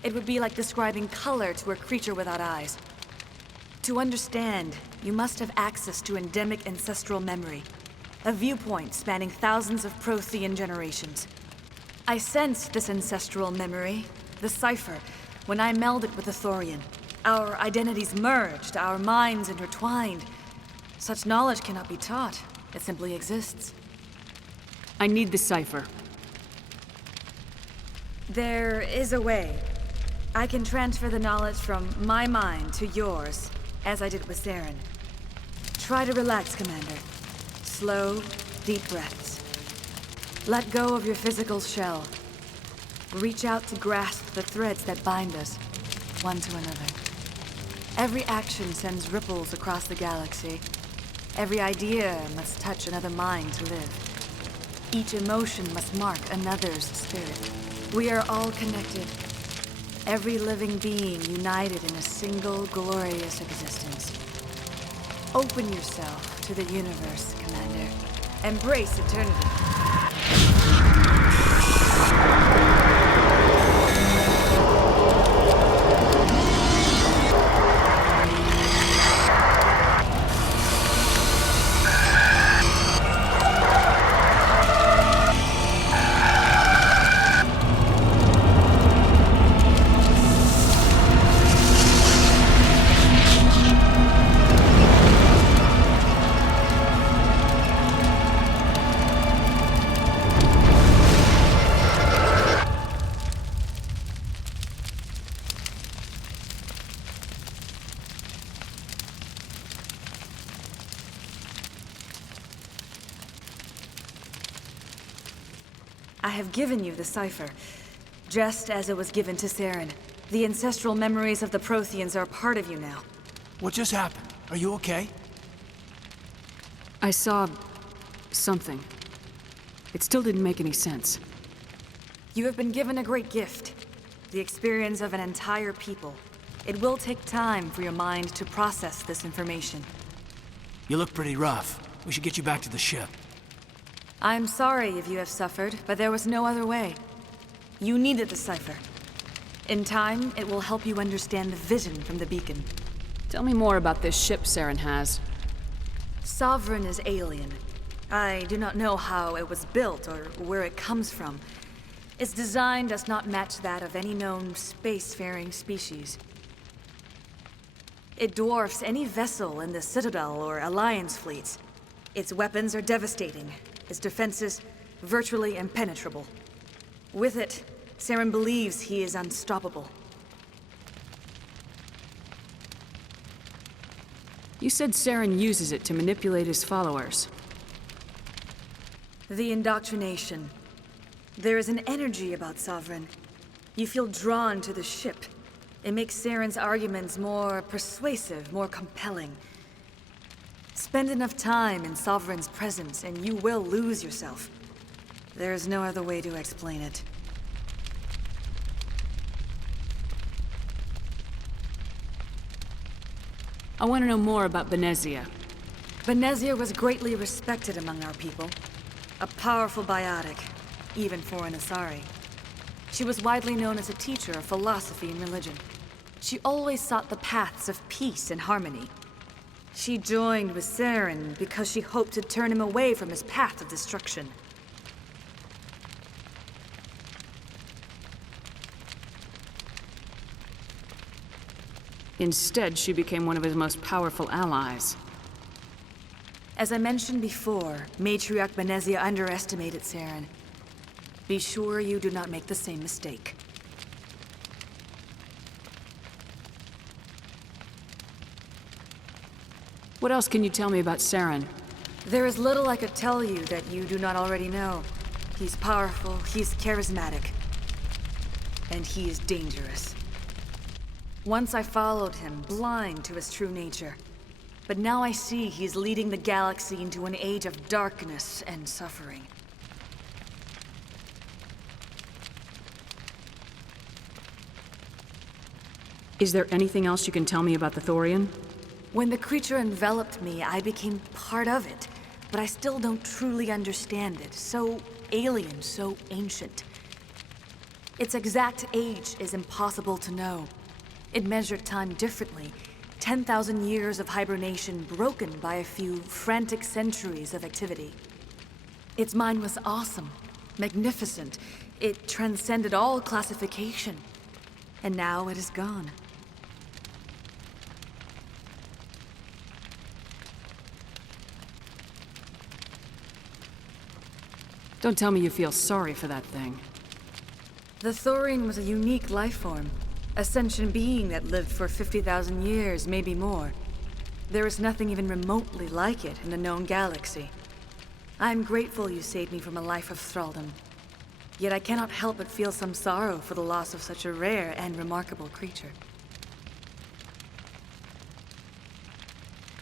It would be like describing color to a creature without eyes. To understand, you must have access to endemic ancestral memory. A viewpoint spanning thousands of Prothean generations. I sensed this ancestral memory, the cipher, when I melded with the Thorian. Our identities merged, our minds intertwined. Such knowledge cannot be taught. It simply exists. I need the cipher. There is a way. I can transfer the knowledge from my mind to yours, as I did with Saren. Try to relax, Commander. Slow, deep breaths. Let go of your physical shell. Reach out to grasp the threads that bind us, one to another. Every action sends ripples across the galaxy. Every idea must touch another mind to live. Each emotion must mark another's spirit. We are all connected. Every living being united in a single glorious existence. Open yourself to the universe, Commander. Embrace eternity. I have given you the cipher, just as it was given to Saren. The ancestral memories of the Protheans are a part of you now. What just happened? Are you okay? I saw something. It still didn't make any sense. You have been given a great gift. The experience of an entire people. It will take time for your mind to process this information. You look pretty rough. We should get you back to the ship. I'm sorry if you have suffered, but there was no other way. You need a decipher. In time, it will help you understand the vision from the beacon. Tell me more about this ship Saren has. Sovereign is alien. I do not know how it was built or where it comes from. Its design does not match that of any known spacefaring species. It dwarfs any vessel in the Citadel or Alliance fleets. Its weapons are devastating, its defenses virtually impenetrable. With it, Saren believes he is unstoppable. You said Saren uses it to manipulate his followers. The indoctrination. There is an energy about Sovereign. You feel drawn to the ship. It makes Saren's arguments more persuasive, more compelling. Spend enough time in Sovereign's presence and you will lose yourself. There is no other way to explain it. I want to know more about Benezia. Benezia was greatly respected among our people. A powerful biotic, even for an Asari. She was widely known as a teacher of philosophy and religion. She always sought the paths of peace and harmony. She joined with Saren because she hoped to turn him away from his path of destruction. Instead, she became one of his most powerful allies. As I mentioned before, Matriarch Benezia underestimated Saren. Be sure you do not make the same mistake. What else can you tell me about Saren? There is little I could tell you that you do not already know. He's powerful, he's charismatic, and he is dangerous. Once I followed him, blind to his true nature. But now I see he's leading the galaxy into an age of darkness and suffering. Is there anything else you can tell me about the Thorian? When the creature enveloped me, I became part of it. But I still don't truly understand it. So alien, so ancient. Its exact age is impossible to know. It measured time differently. 10,000 years of hibernation broken by a few frantic centuries of activity. Its mind was awesome, magnificent. It transcended all classification. And now it is gone. Don't tell me you feel sorry for that thing. The Thorian was a unique life form. A sentient being that lived for 50,000 years, maybe more. There is nothing even remotely like it in the known galaxy. I'm grateful you saved me from a life of thraldom. Yet I cannot help but feel some sorrow for the loss of such a rare and remarkable creature.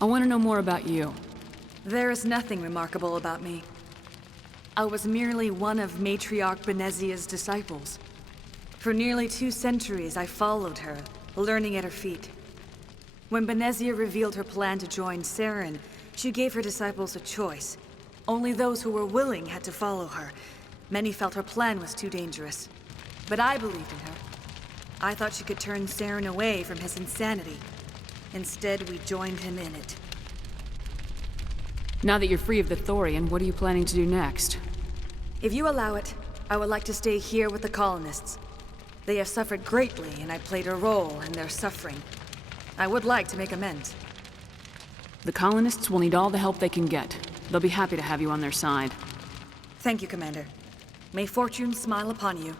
I want to know more about you. There is nothing remarkable about me. I was merely one of Matriarch Benezia's disciples. For nearly 2 centuries, I followed her, learning at her feet. When Benezia revealed her plan to join Saren, she gave her disciples a choice. Only those who were willing had to follow her. Many felt her plan was too dangerous. But I believed in her. I thought she could turn Saren away from his insanity. Instead, we joined him in it. Now that you're free of the Thorian, what are you planning to do next? If you allow it, I would like to stay here with the colonists. They have suffered greatly, and I played a role in their suffering. I would like to make amends. The colonists will need all the help they can get. They'll be happy to have you on their side. Thank you, Commander. May fortune smile upon you.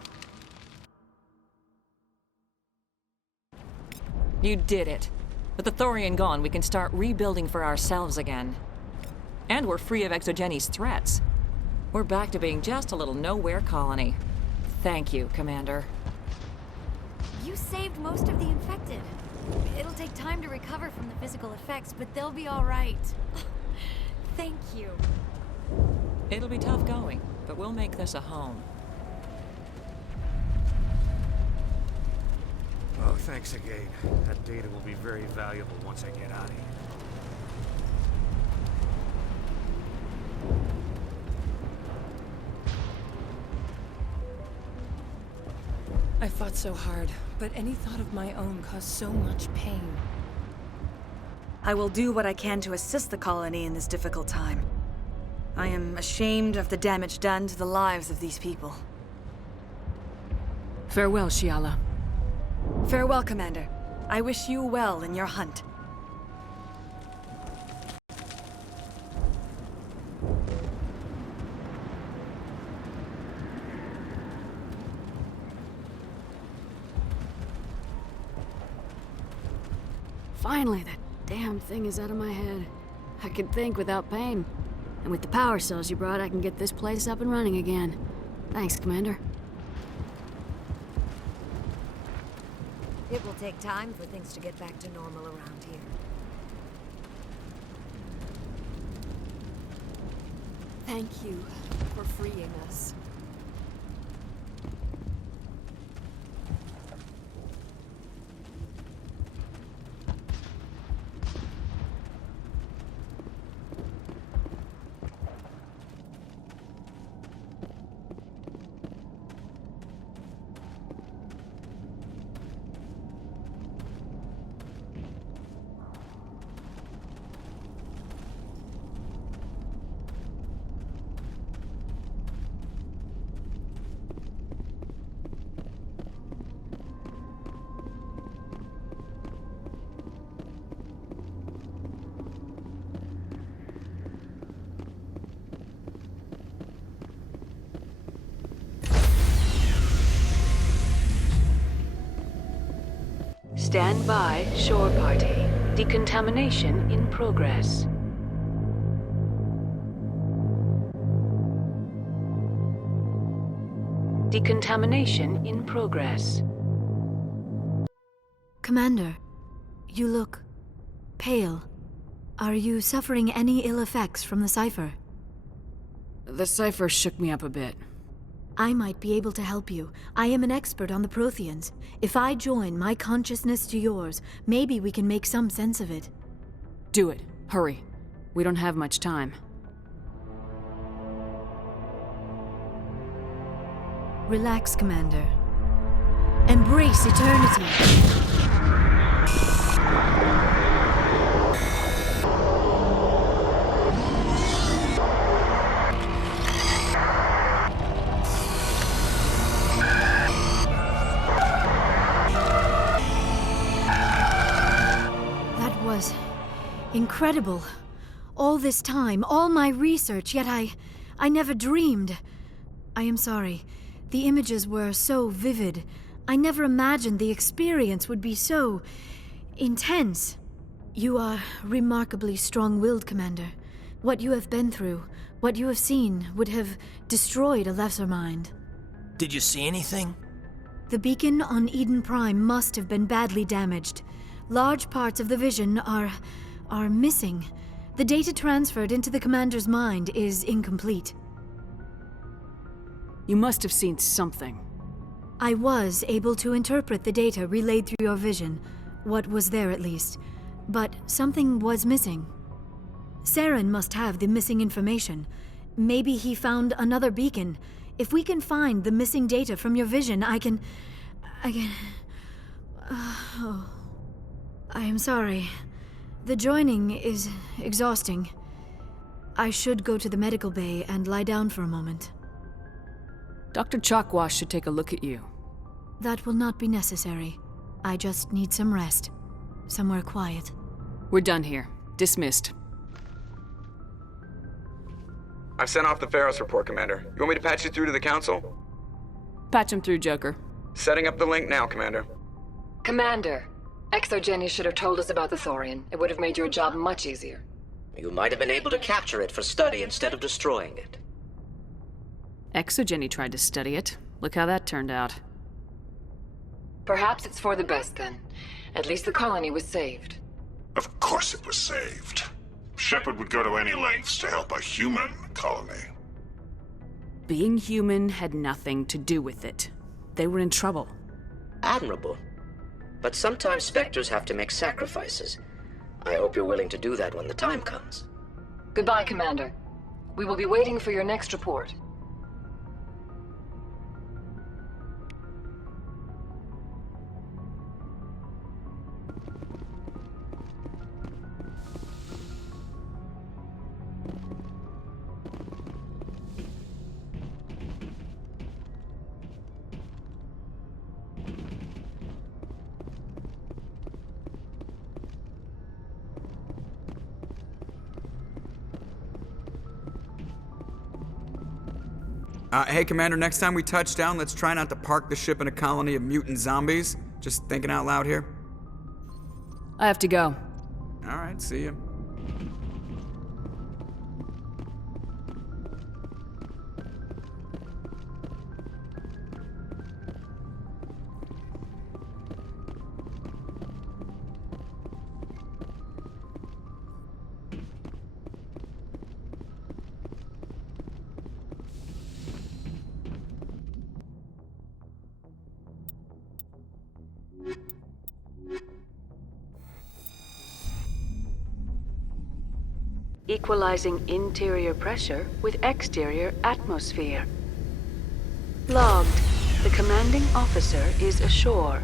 You did it. With the Thorian gone, we can start rebuilding for ourselves again. And we're free of Exogeni's threats. We're back to being just a little nowhere colony. Thank you, Commander. You saved most of the infected. It'll take time to recover from the physical effects, but they'll be all right. Thank you. It'll be tough going, but we'll make this a home. Oh, thanks again. That data will be very valuable once I get out of here. I fought so hard, but any thought of my own caused so much pain. I will do what I can to assist the colony in this difficult time. I am ashamed of the damage done to the lives of these people. Farewell, Shiala. Farewell, Commander. I wish you well in your hunt. Finally, that damn thing is out of my head. I can think without pain. And with the power cells you brought, I can get this place up and running again. Thanks, Commander. It will take time for things to get back to normal around here. Thank you for freeing us. Stand by, shore party. Decontamination in progress. Decontamination in progress. Commander, you look pale. Are you suffering any ill effects from the cipher? The cipher shook me up a bit. I might be able to help you. I am an expert on the Protheans. If I join my consciousness to yours, maybe we can make some sense of it. Do it. Hurry. We don't have much time. Relax, Commander. Embrace eternity. Incredible. All this time, all my research, yet I never dreamed. I am sorry. The images were so vivid. I never imagined the experience would be so intense. You are remarkably strong-willed, Commander. What you have been through, what you have seen, would have destroyed a lesser mind. Did you see anything? The beacon on Eden Prime must have been badly damaged. Large parts of the vision are missing. The data transferred into the Commander's mind is incomplete. You must have seen something. I was able to interpret the data relayed through your vision, what was there at least, but something was missing. Saren must have the missing information. Maybe he found another beacon. If we can find the missing data from your vision, I can... I am sorry. The joining is exhausting. I should go to the medical bay and lie down for a moment. Dr. Chakwas should take a look at you. That will not be necessary. I just need some rest. Somewhere quiet. We're done here. Dismissed. I've sent off the Pharos report, Commander. You want me to patch you through to the Council? Patch him through, Joker. Setting up the link now, Commander. Commander, ExoGeni should have told us about the Thorian. It would have made your job much easier. You might have been able to capture it for study instead of destroying it. ExoGeni tried to study it. Look how that turned out. Perhaps it's for the best, then. At least the colony was saved. Of course it was saved. Shepard would go to any lengths to help a human colony. Being human had nothing to do with it. They were in trouble. Admirable. But sometimes Spectres have to make sacrifices. I hope you're willing to do that when the time comes. Goodbye, Commander. We will be waiting for your next report. Hey, Commander, next time we touch down, let's try not to park the ship in a colony of mutant zombies. Just thinking out loud here. I have to go. All right, see you. Equalizing interior pressure with exterior atmosphere. Logged. The commanding officer is ashore.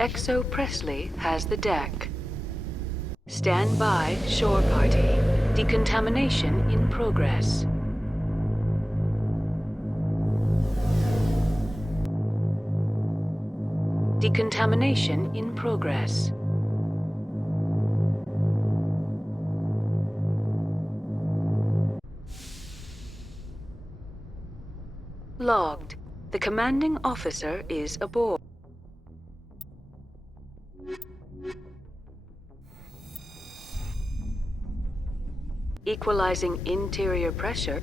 Exo Presley has the deck. Stand by, shore party. Decontamination in progress. Decontamination in progress. Logged. The commanding officer is aboard. Equalizing interior pressure.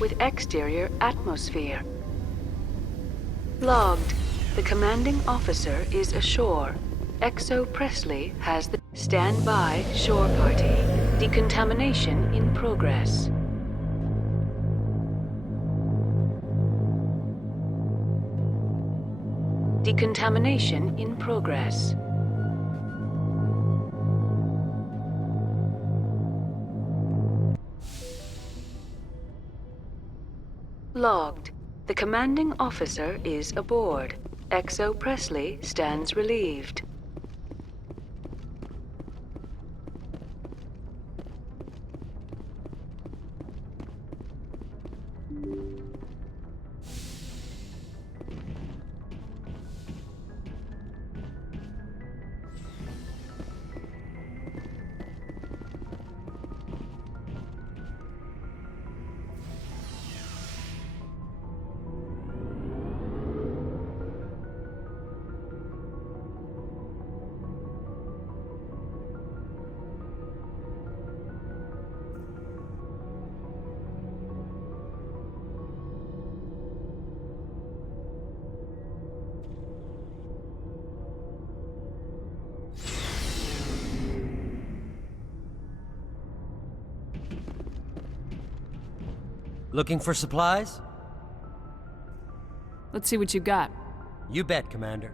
With exterior atmosphere. Logged. The commanding officer is ashore. Exo Presley has the stand by, shore party. Decontamination in progress. Decontamination in progress. Logged. The commanding officer is aboard. Exo Presley stands relieved. Looking for supplies? Let's see what you got. You bet, Commander.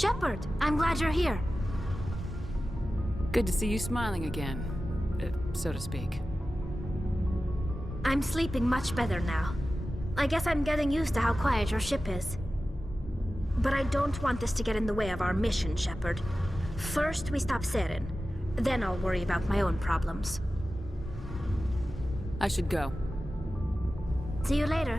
Shepard, I'm glad you're here. Good to see you smiling again, so to speak. I'm sleeping much better now. I guess I'm getting used to how quiet your ship is. But I don't want this to get in the way of our mission, Shepard. First, we stop Saren. Then I'll worry about my own problems. I should go. See you later.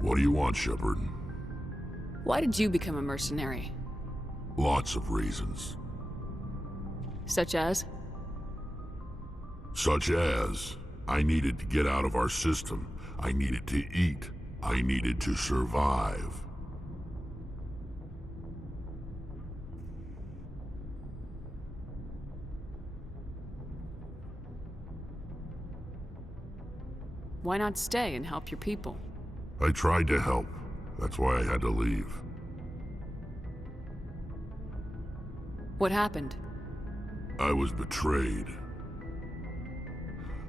What do you want, Shepard? Why did you become a mercenary? Lots of reasons. Such as? Such as, I needed to get out of our system. I needed to eat. I needed to survive. Why not stay and help your people? I tried to help. That's why I had to leave. What happened? I was betrayed.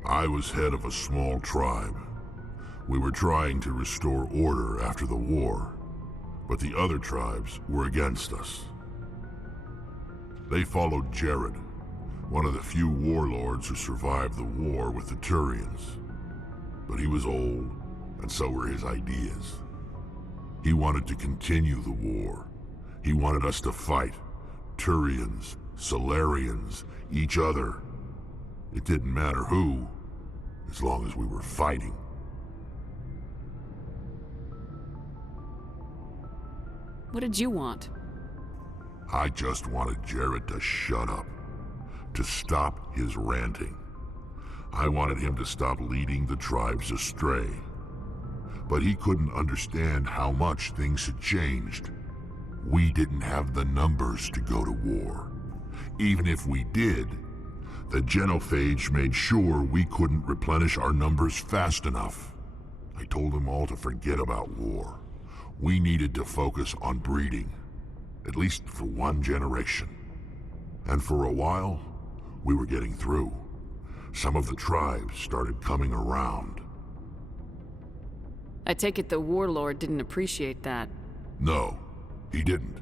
I was head of a small tribe. We were trying to restore order after the war, but the other tribes were against us. They followed Jared, one of the few warlords who survived the war with the Turians. But he was old, and so were his ideas. He wanted to continue the war. He wanted us to fight. Turians, Solarians, each other. It didn't matter who, as long as we were fighting. What did you want? I just wanted Jared to shut up, to stop his ranting. I wanted him to stop leading the tribes astray. But he couldn't understand how much things had changed. We didn't have the numbers to go to war. Even if we did, the genophage made sure we couldn't replenish our numbers fast enough. I told them all to forget about war. We needed to focus on breeding, at least for one generation. And for a while, we were getting through. Some of the tribes started coming around. I take it the warlord didn't appreciate that. No, he didn't.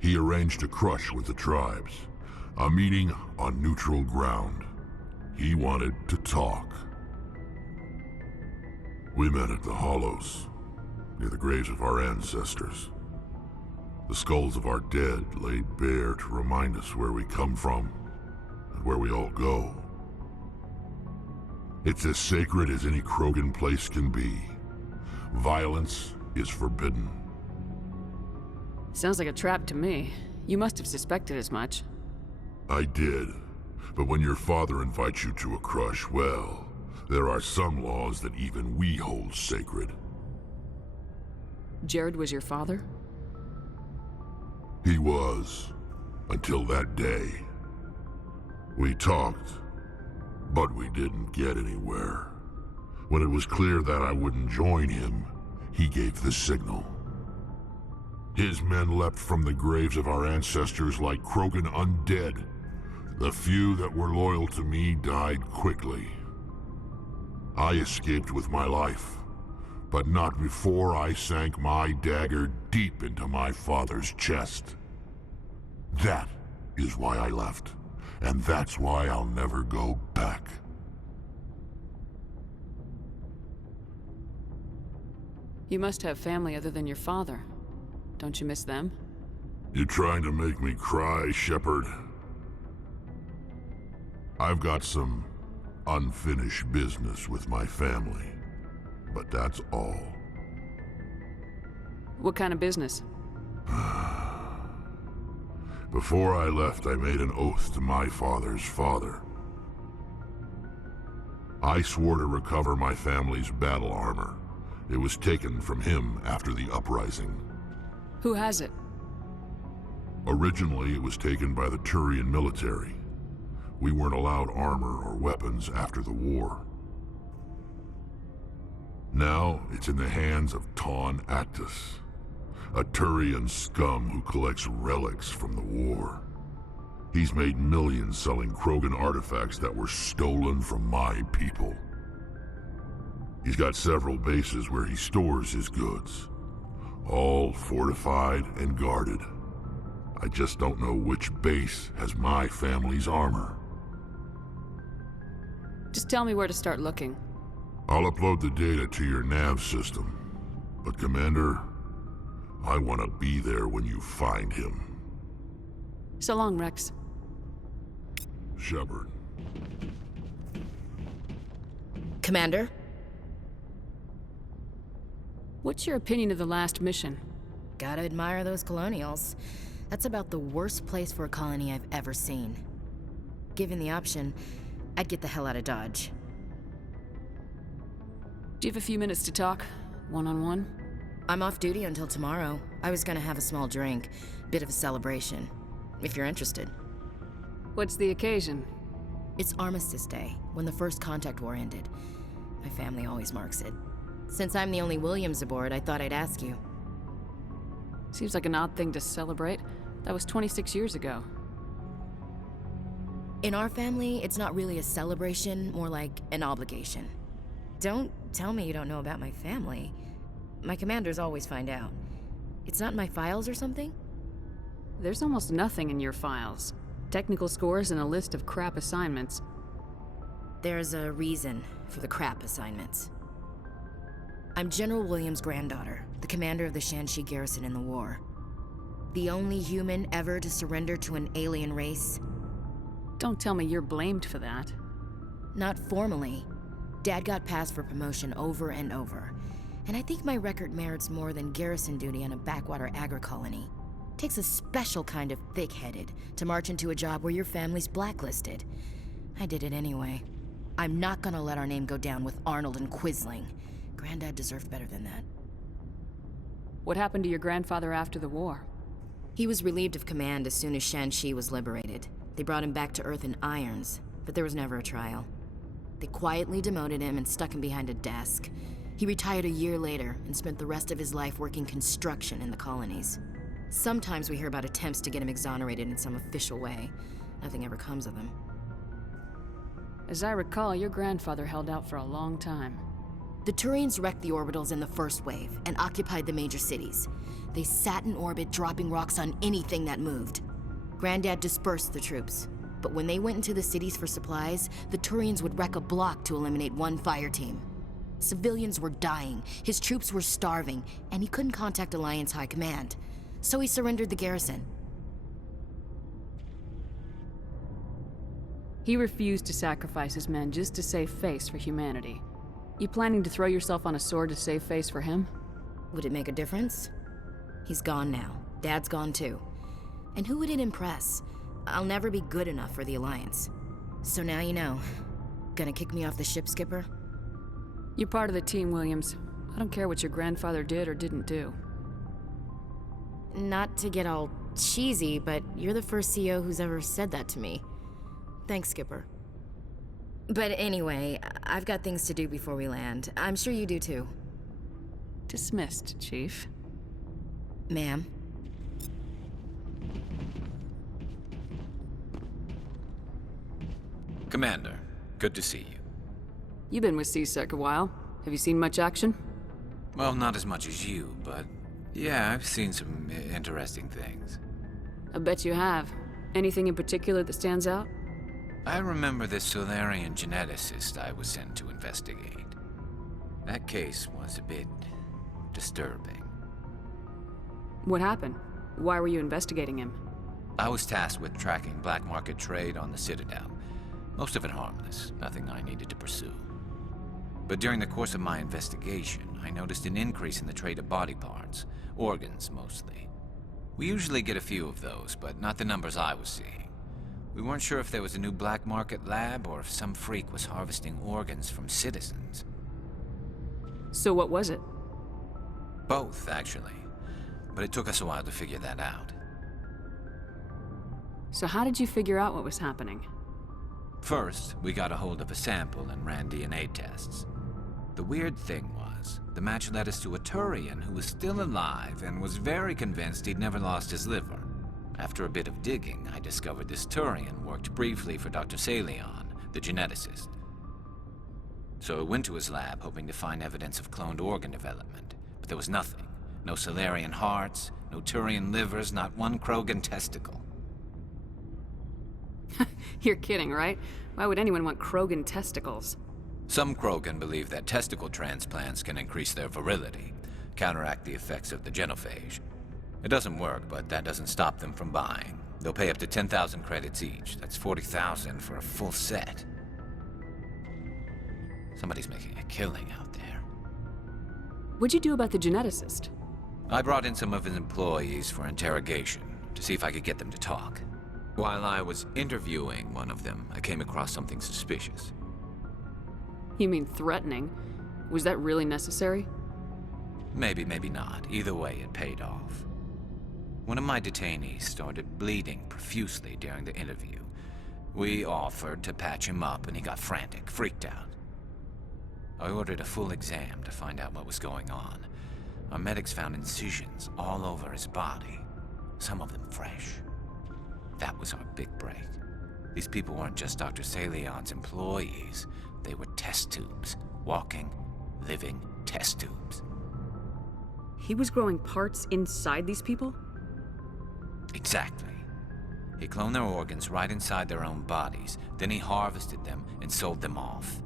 He arranged a crush with the tribes. A meeting on neutral ground. He wanted to talk. We met at the Hollows, near the graves of our ancestors. The skulls of our dead laid bare to remind us where we come from and where we all go. It's as sacred as any Krogan place can be. Violence is forbidden. Sounds like a trap to me. You must have suspected as much. I did. But when your father invites you to a crush, well, there are some laws that even we hold sacred. Jared was your father? He was. Until that day. We talked, but we didn't get anywhere. When it was clear that I wouldn't join him, he gave the signal. His men leapt from the graves of our ancestors like Krogan undead. The few that were loyal to me died quickly. I escaped with my life, but not before I sank my dagger deep into my father's chest. That is why I left, and that's why I'll never go back. You must have family other than your father. Don't you miss them? You trying to make me cry, Shepard? I've got some unfinished business with my family, but that's all. What kind of business? Before I left, I made an oath to my father's father. I swore to recover my family's battle armor. It was taken from him after the uprising. Who has it? Originally, it was taken by the Turian military. We weren't allowed armor or weapons after the war. Now, it's in the hands of Taun Actus. A Turian scum who collects relics from the war. He's made millions selling Krogan artifacts that were stolen from my people. He's got several bases where he stores his goods. All fortified and guarded. I just don't know which base has my family's armor. Just tell me where to start looking. I'll upload the data to your nav system. But Commander, I want to be there when you find him. So long, Rex. Shepard. Commander? What's your opinion of the last mission? Gotta admire those colonials. That's about the worst place for a colony I've ever seen. Given the option, I'd get the hell out of Dodge. Do you have a few minutes to talk? One-on-one? I'm off duty until tomorrow. I was gonna have a small drink. Bit of a celebration. If you're interested. What's the occasion? It's Armistice Day, when the First Contact War ended. My family always marks it. Since I'm the only Williams aboard, I thought I'd ask you. Seems like an odd thing to celebrate. That was 26 years ago. In our family, it's not really a celebration, more like an obligation. Don't tell me you don't know about my family. My commanders always find out. It's not in my files or something? There's almost nothing in your files. Technical scores and a list of crap assignments. There's a reason for the crap assignments. I'm General Williams' granddaughter, the commander of the Shanxi garrison in the war. The only human ever to surrender to an alien race. Don't tell me you're blamed for that. Not formally. Dad got passed for promotion over and over. And I think my record merits more than garrison duty on a backwater agri-colony. Takes a special kind of thick-headed to march into a job where your family's blacklisted. I did it anyway. I'm not gonna let our name go down with Arnold and Quisling. Granddad deserved better than that. What happened to your grandfather after the war? He was relieved of command as soon as Shanxi was liberated. They brought him back to Earth in irons, but there was never a trial. They quietly demoted him and stuck him behind a desk. He retired a year later and spent the rest of his life working construction in the colonies. Sometimes we hear about attempts to get him exonerated in some official way. Nothing ever comes of them. As I recall, your grandfather held out for a long time. The Turians wrecked the orbitals in the first wave and occupied the major cities. They sat in orbit, dropping rocks on anything that moved. Granddad dispersed the troops, but when they went into the cities for supplies, the Turians would wreck a block to eliminate one fire team. Civilians were dying, his troops were starving, and he couldn't contact Alliance High Command. So he surrendered the garrison. He refused to sacrifice his men just to save face for humanity. You planning to throw yourself on a sword to save face for him? Would it make a difference? He's gone now. Dad's gone too. And who would it impress? I'll never be good enough for the Alliance. So now you know. Gonna kick me off the ship, Skipper? You're part of the team, Williams. I don't care what your grandfather did or didn't do. Not to get all cheesy, but you're the first CO who's ever said that to me. Thanks, Skipper. But anyway, I've got things to do before we land. I'm sure you do too. Dismissed, Chief. Ma'am. Commander, good to see you. You've been with C-Sec a while. Have you seen much action? Well, not as much as you, but yeah, I've seen some interesting things. I bet you have. Anything in particular that stands out? I remember this Solarian geneticist I was sent to investigate. That case was a bit disturbing. What happened? Why were you investigating him? I was tasked with tracking black market trade on the Citadel. Most of it harmless, nothing I needed to pursue. But during the course of my investigation, I noticed an increase in the trade of body parts, organs mostly. We usually get a few of those, but not the numbers I was seeing. We weren't sure if there was a new black market lab or if some freak was harvesting organs from citizens. So what was it? Both, actually. But it took us a while to figure that out. So how did you figure out what was happening? First, we got a hold of a sample and ran DNA tests. The weird thing was. The match led us to a Turian who was still alive and was very convinced he'd never lost his liver. After a bit of digging, I discovered this Turian worked briefly for Dr. Salion, the geneticist. So I went to his lab hoping to find evidence of cloned organ development, but there was nothing. No Salarian hearts, no Turian livers, not one Krogan testicle. You're kidding, right? Why would anyone want Krogan testicles? Some Krogan believe that testicle transplants can increase their virility, counteract the effects of the genophage. It doesn't work, but that doesn't stop them from buying. They'll pay up to 10,000 credits each. That's 40,000 for a full set. Somebody's making a killing out there. What'd you do about the geneticist? I brought in some of his employees for interrogation, to see if I could get them to talk. While I was interviewing one of them, I came across something suspicious. You mean threatening? Was that really necessary? Maybe, maybe not. Either way, it paid off. One of my detainees started bleeding profusely during the interview. We offered to patch him up, and he got frantic, freaked out. I ordered a full exam to find out what was going on. Our medics found incisions all over his body, some of them fresh. That was our big break. These people weren't just Dr. Salion's employees. They were test tubes. Walking, living test tubes. He was growing parts inside these people? Exactly. He cloned their organs right inside their own bodies. Then he harvested them and sold them off.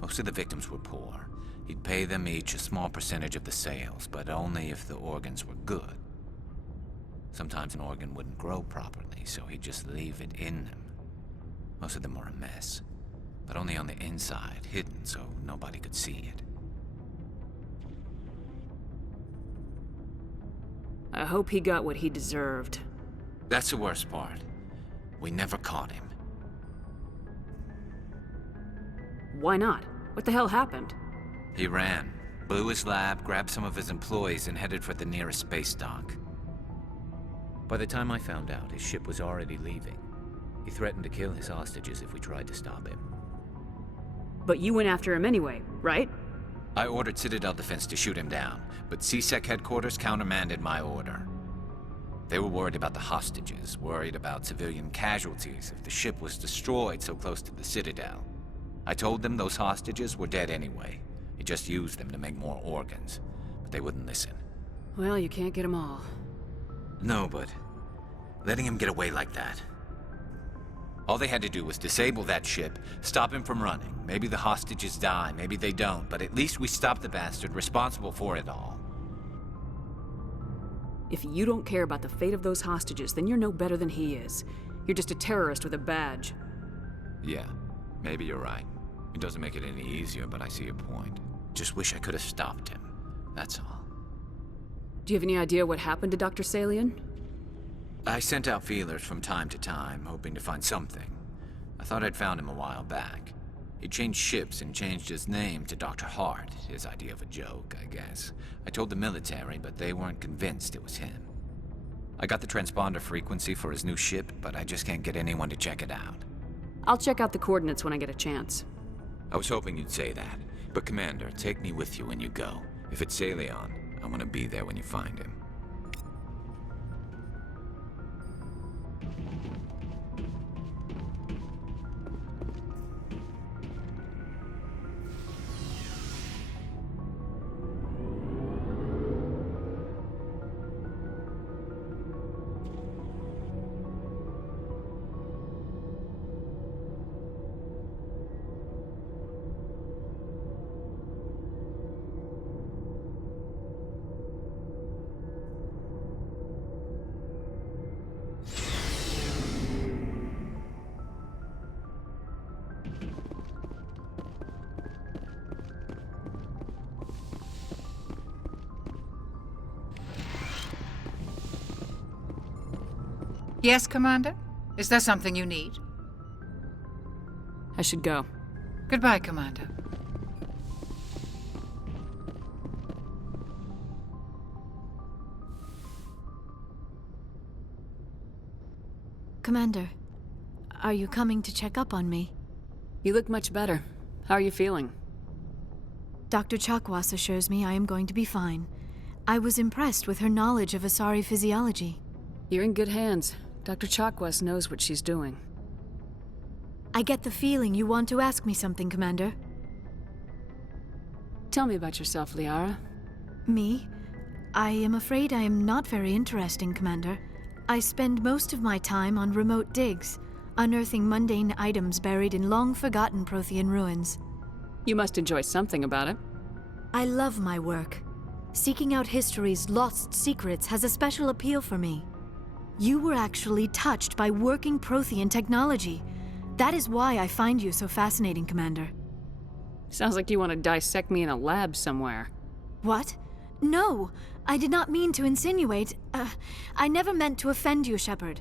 Most of the victims were poor. He'd pay them each a small percentage of the sales, but only if the organs were good. Sometimes an organ wouldn't grow properly, so he'd just leave it in them. Most of them were a mess, but only on the inside, hidden so nobody could see it. I hope he got what he deserved. That's the worst part. We never caught him. Why not? What the hell happened? He ran, blew his lab, grabbed some of his employees, and headed for the nearest space dock. By the time I found out, his ship was already leaving. He threatened to kill his hostages if we tried to stop him. But you went after him anyway, right? I ordered Citadel Defense to shoot him down, but CSEC headquarters countermanded my order. They were worried about the hostages, worried about civilian casualties if the ship was destroyed so close to the Citadel. I told them those hostages were dead anyway. He just used them to make more organs, but they wouldn't listen. Well, you can't get them all. No, but letting him get away like that. All they had to do was disable that ship, stop him from running. Maybe the hostages die, maybe they don't, but at least we stopped the bastard responsible for it all. If you don't care about the fate of those hostages, then you're no better than he is. You're just a terrorist with a badge. Yeah, maybe you're right. It doesn't make it any easier, but I see your point. Just wish I could have stopped him. That's all. Do you have any idea what happened to Dr. Salion? I sent out feelers from time to time, hoping to find something. I thought I'd found him a while back. He changed ships and changed his name to Dr. Hart, his idea of a joke, I guess. I told the military, but they weren't convinced it was him. I got the transponder frequency for his new ship, but I just can't get anyone to check it out. I'll check out the coordinates when I get a chance. I was hoping you'd say that. But Commander, take me with you when you go. If it's Salion, I want to be there when you find him. Yes, Commander? Is there something you need? I should go. Goodbye, Commander. Commander, are you coming to check up on me? You look much better. How are you feeling? Dr. Chakwas assures me I am going to be fine. I was impressed with her knowledge of Asari physiology. You're in good hands. Dr. Chakwas knows what she's doing. I get the feeling you want to ask me something, Commander. Tell me about yourself, Liara. Me? I am afraid I am not very interesting, Commander. I spend most of my time on remote digs, unearthing mundane items buried in long-forgotten Prothean ruins. You must enjoy something about it. I love my work. Seeking out history's lost secrets has a special appeal for me. You were actually touched by working Prothean technology. That is why I find you so fascinating, Commander. Sounds like you want to dissect me in a lab somewhere. What? No, I did not mean to insinuate. I never meant to offend you, Shepard.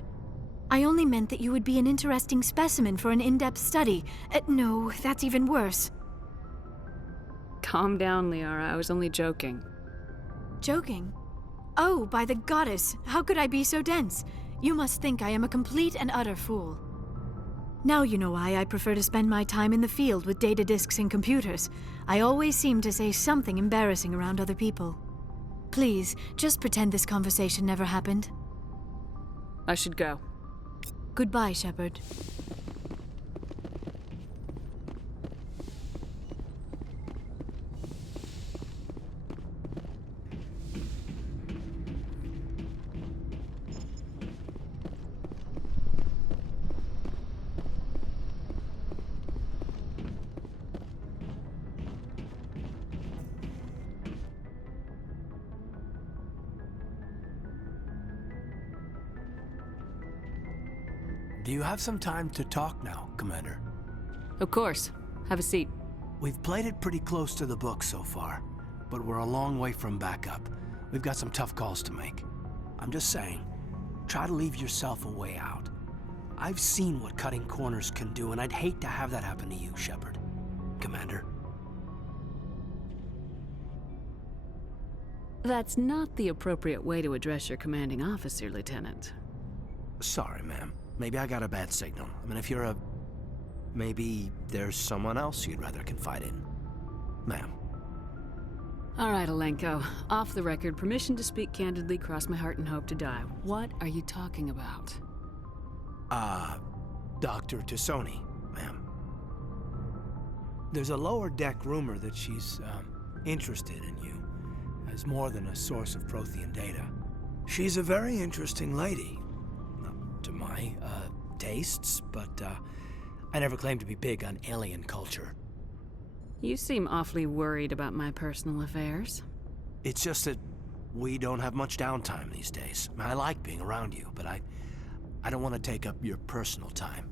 I only meant that you would be an interesting specimen for an in-depth study. No, that's even worse. Calm down, Liara. I was only joking. Joking? Oh, by the goddess, how could I be so dense? You must think I am a complete and utter fool. Now you know why I prefer to spend my time in the field with data disks and computers. I always seem to say something embarrassing around other people. Please, just pretend this conversation never happened. I should go. Goodbye, Shepard. Do you have some time to talk now, Commander? Of course. Have a seat. We've played it pretty close to the book so far, but we're a long way from backup. We've got some tough calls to make. I'm just saying, try to leave yourself a way out. I've seen what cutting corners can do, and I'd hate to have that happen to you, Shepard. Commander. That's not the appropriate way to address your commanding officer, Lieutenant. Sorry, ma'am. Maybe I got a bad signal. I mean, if you're a... Maybe there's someone else you'd rather confide in. Ma'am. All right, Alenko. Off the record, permission to speak candidly, cross my heart and hope to die. What are you talking about? Dr. T'Soni, ma'am. There's a lower deck rumor that she's, interested in you as more than a source of Prothean data. She's a very interesting lady. To my, tastes, but, I never claimed to be big on alien culture. You seem awfully worried about my personal affairs. It's just that we don't have much downtime these days. I like being around you, but I don't want to take up your personal time.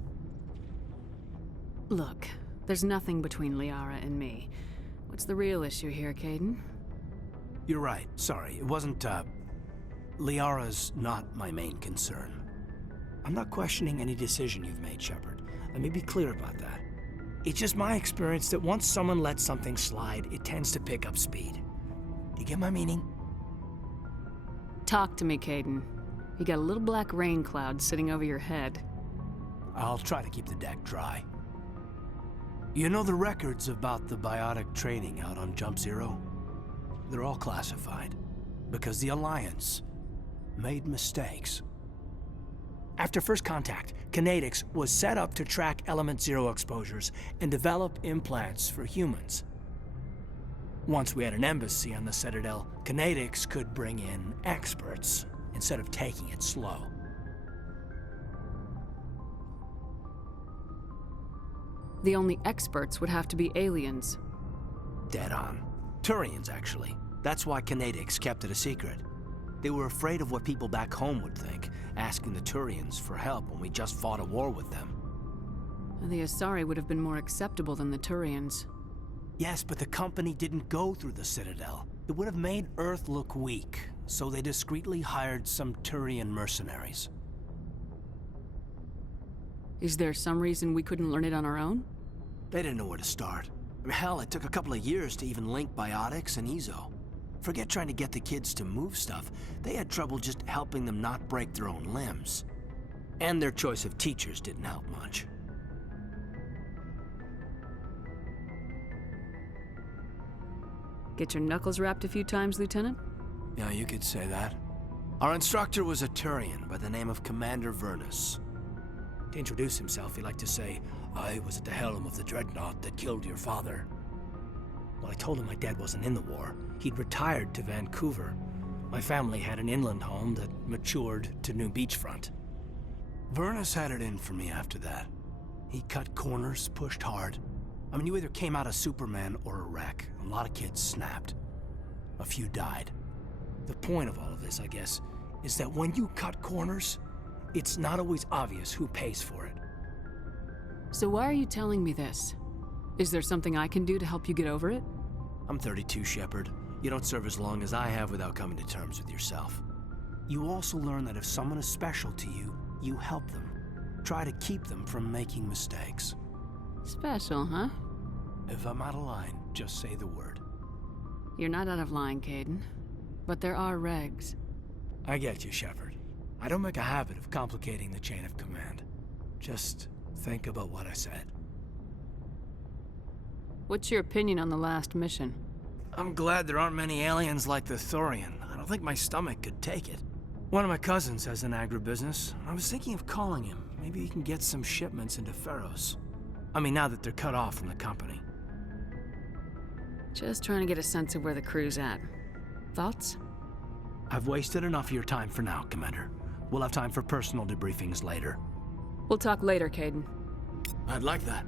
Look, there's nothing between Liara and me. What's the real issue here, Kaidan? You're right. Sorry. It wasn't, Liara's not my main concern. I'm not questioning any decision you've made, Shepard. Let me be clear about that. It's just my experience that once someone lets something slide, it tends to pick up speed. Do you get my meaning? Talk to me, Kaidan. You got a little black rain cloud sitting over your head. I'll try to keep the deck dry. You know the records about the biotic training out on Jump Zero? They're all classified, because the Alliance made mistakes. After first contact, Kinetics was set up to track Element Zero exposures and develop implants for humans. Once we had an embassy on the Citadel, Kinetics could bring in experts instead of taking it slow. The only experts would have to be aliens. Dead on. Turians, actually. That's why Kinetics kept it a secret. They were afraid of what people back home would think, asking the Turians for help when we just fought a war with them. The Asari would have been more acceptable than the Turians. Yes, but the company didn't go through the Citadel. It would have made Earth look weak, so they discreetly hired some Turian mercenaries. Is there some reason we couldn't learn it on our own? They didn't know where to start. I mean, hell, it took a couple of years to even link biotics and Ezo. Forget trying to get the kids to move stuff. They had trouble just helping them not break their own limbs. And their choice of teachers didn't help much. Get your knuckles rapped a few times, Lieutenant? Yeah, you could say that. Our instructor was a Turian by the name of Commander Vernus. To introduce himself, he liked to say, "I was at the helm of the dreadnought that killed your father." Well, I told him my dad wasn't in the war. He'd retired to Vancouver. My family had an inland home that matured to new beachfront. Vernus had it in for me after that. He cut corners, pushed hard. I mean, you either came out a Superman or a wreck. A lot of kids snapped. A few died. The point of all of this, I guess, is that when you cut corners, it's not always obvious who pays for it. So why are you telling me this? Is there something I can do to help you get over it? I'm 32, Shepard. You don't serve as long as I have without coming to terms with yourself. You also learn that if someone is special to you, you help them. Try to keep them from making mistakes. Special, huh? If I'm out of line, just say the word. You're not out of line, Kaidan. But there are regs. I get you, Shepard. I don't make a habit of complicating the chain of command. Just think about what I said. What's your opinion on the last mission? I'm glad there aren't many aliens like the Thorian. I don't think my stomach could take it. One of my cousins has an agribusiness. I was thinking of calling him. Maybe he can get some shipments into Feros. I mean, now that they're cut off from the company. Just trying to get a sense of where the crew's at. Thoughts? I've wasted enough of your time for now, Commander. We'll have time for personal debriefings later. We'll talk later, Kaidan. I'd like that.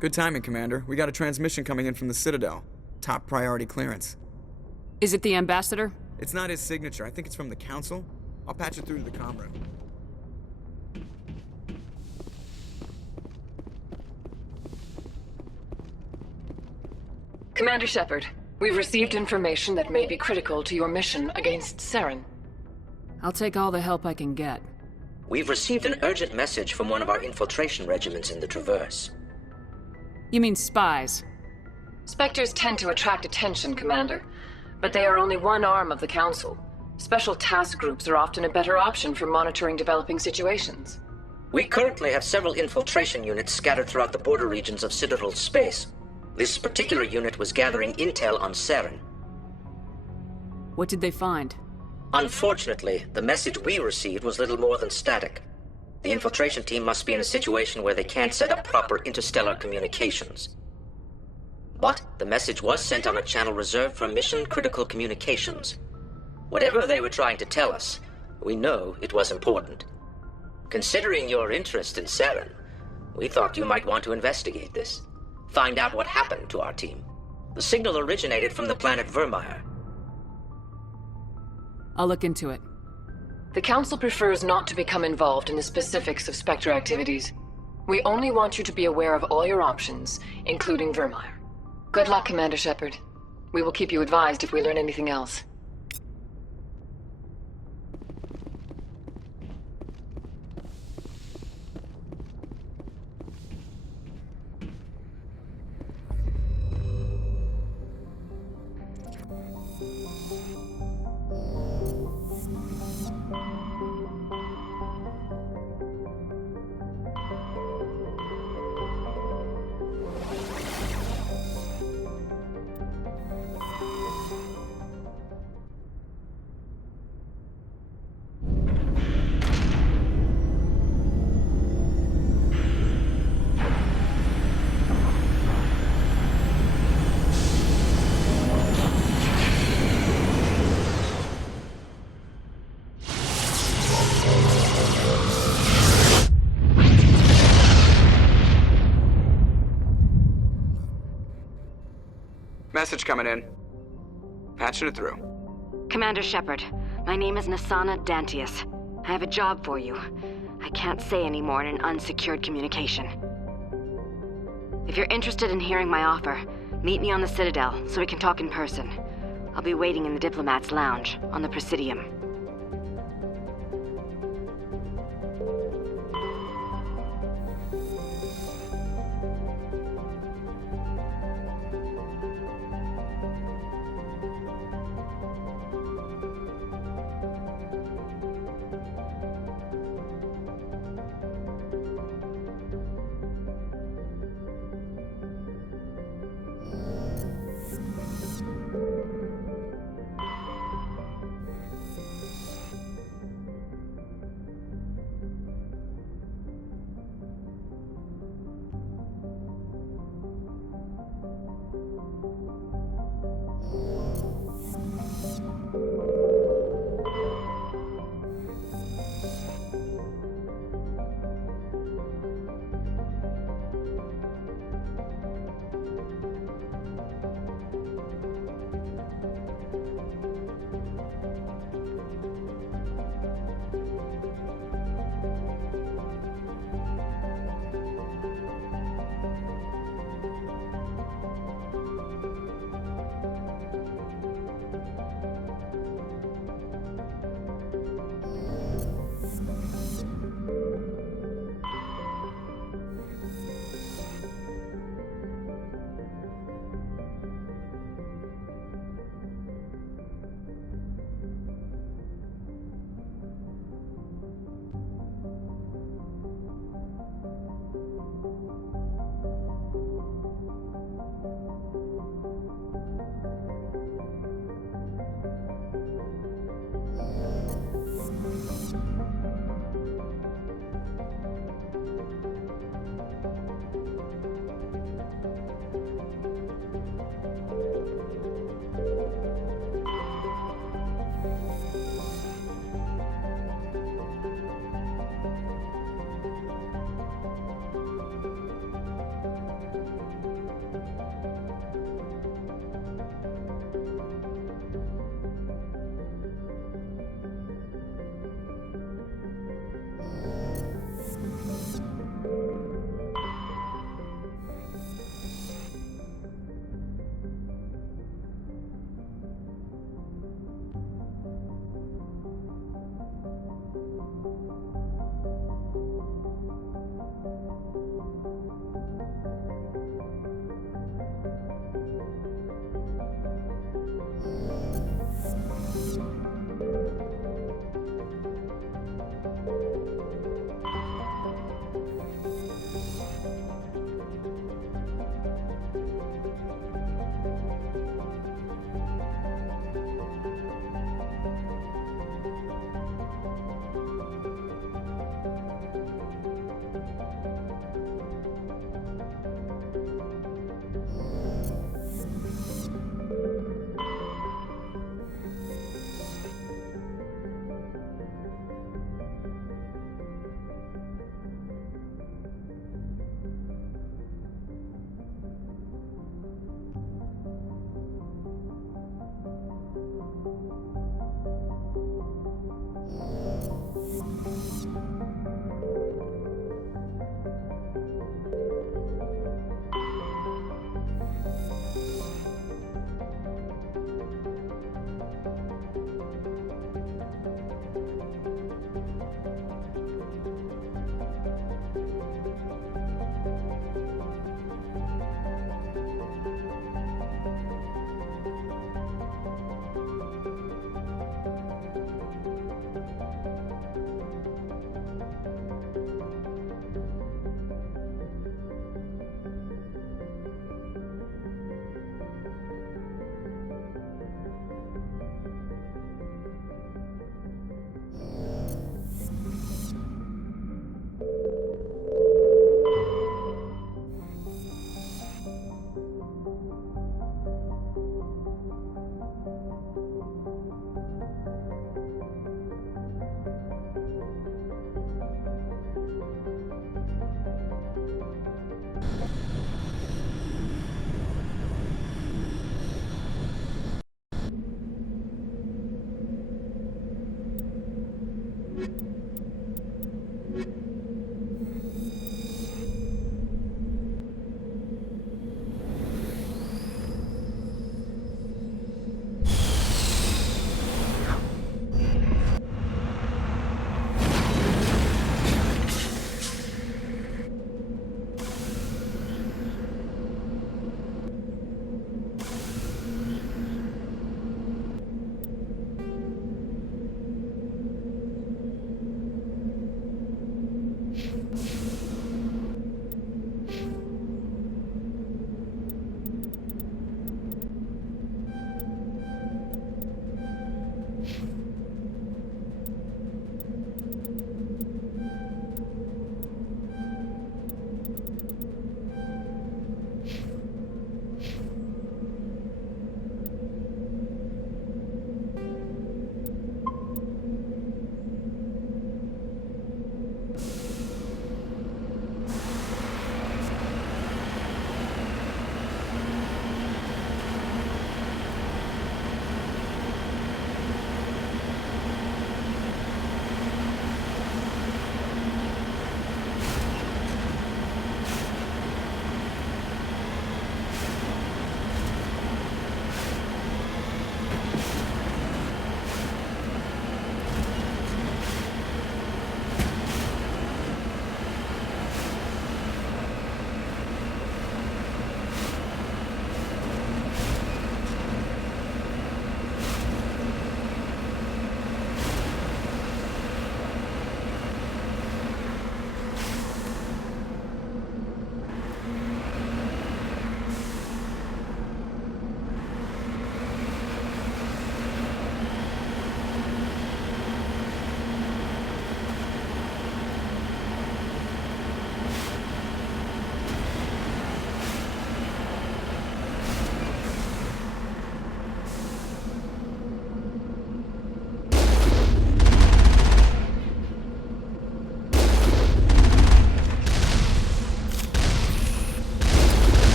Good timing, Commander. We got a transmission coming in from the Citadel. Top priority clearance. Is it the Ambassador? It's not his signature. I think it's from the Council. I'll patch it through to the comm room. Commander Shepard, we've received information that may be critical to your mission against Saren. I'll take all the help I can get. We've received an urgent message from one of our infiltration regiments in the Traverse. You mean spies? Spectres tend to attract attention, Commander, but they are only one arm of the Council. Special task groups are often a better option for monitoring developing situations. We currently have several infiltration units scattered throughout the border regions of Citadel space. This particular unit was gathering intel on Saren. What did they find? Unfortunately, the message we received was little more than static. The infiltration team must be in a situation where they can't set up proper interstellar communications. But the message was sent on a channel reserved for mission-critical communications. Whatever they were trying to tell us, we know it was important. Considering your interest in Saren, we thought you might want to investigate this. Find out what happened to our team. The signal originated from the planet Vermeer. I'll look into it. The Council prefers not to become involved in the specifics of Spectre activities. We only want you to be aware of all your options, including Vermeer. Good luck, Commander Shepard. We will keep you advised if we learn anything else. Message coming in. Patching it through. Commander Shepard, my name is Nasana Dantius. I have a job for you. I can't say any more in an unsecured communication. If you're interested in hearing my offer, meet me on the Citadel so we can talk in person. I'll be waiting in the Diplomat's Lounge on the Presidium.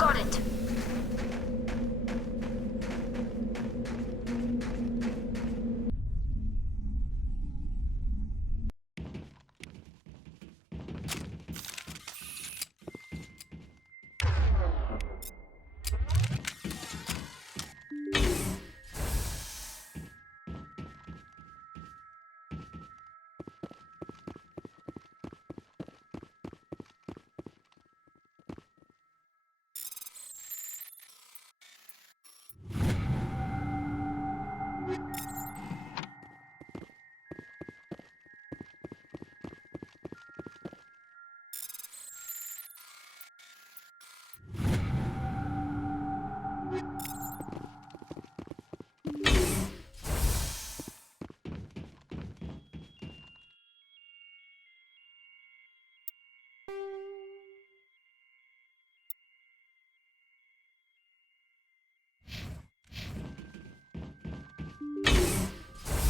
Got it.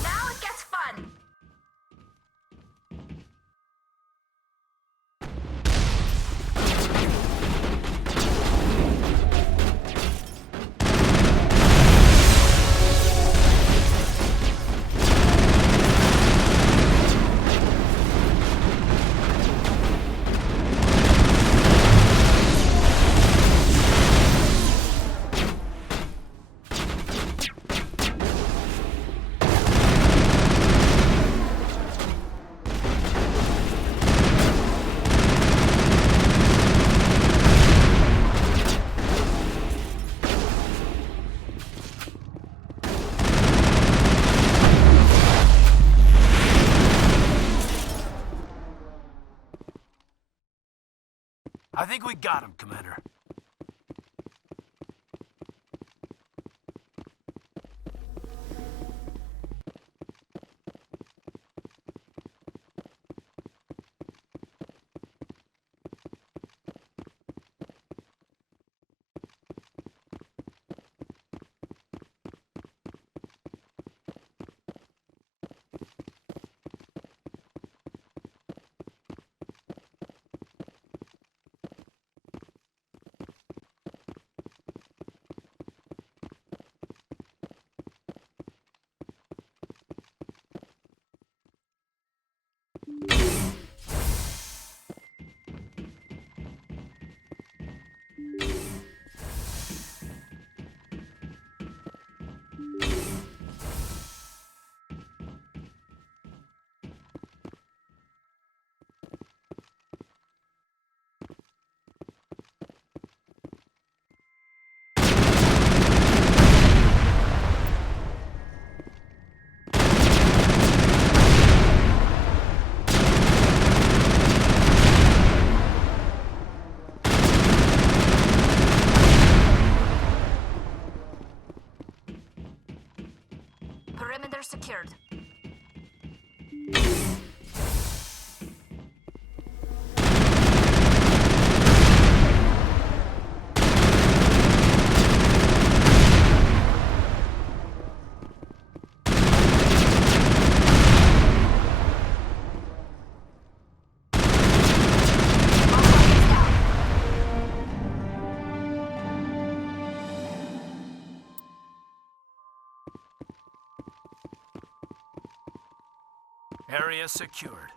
Now it gets fun. I think we got him, Commander. Perimeter secured. Area secured.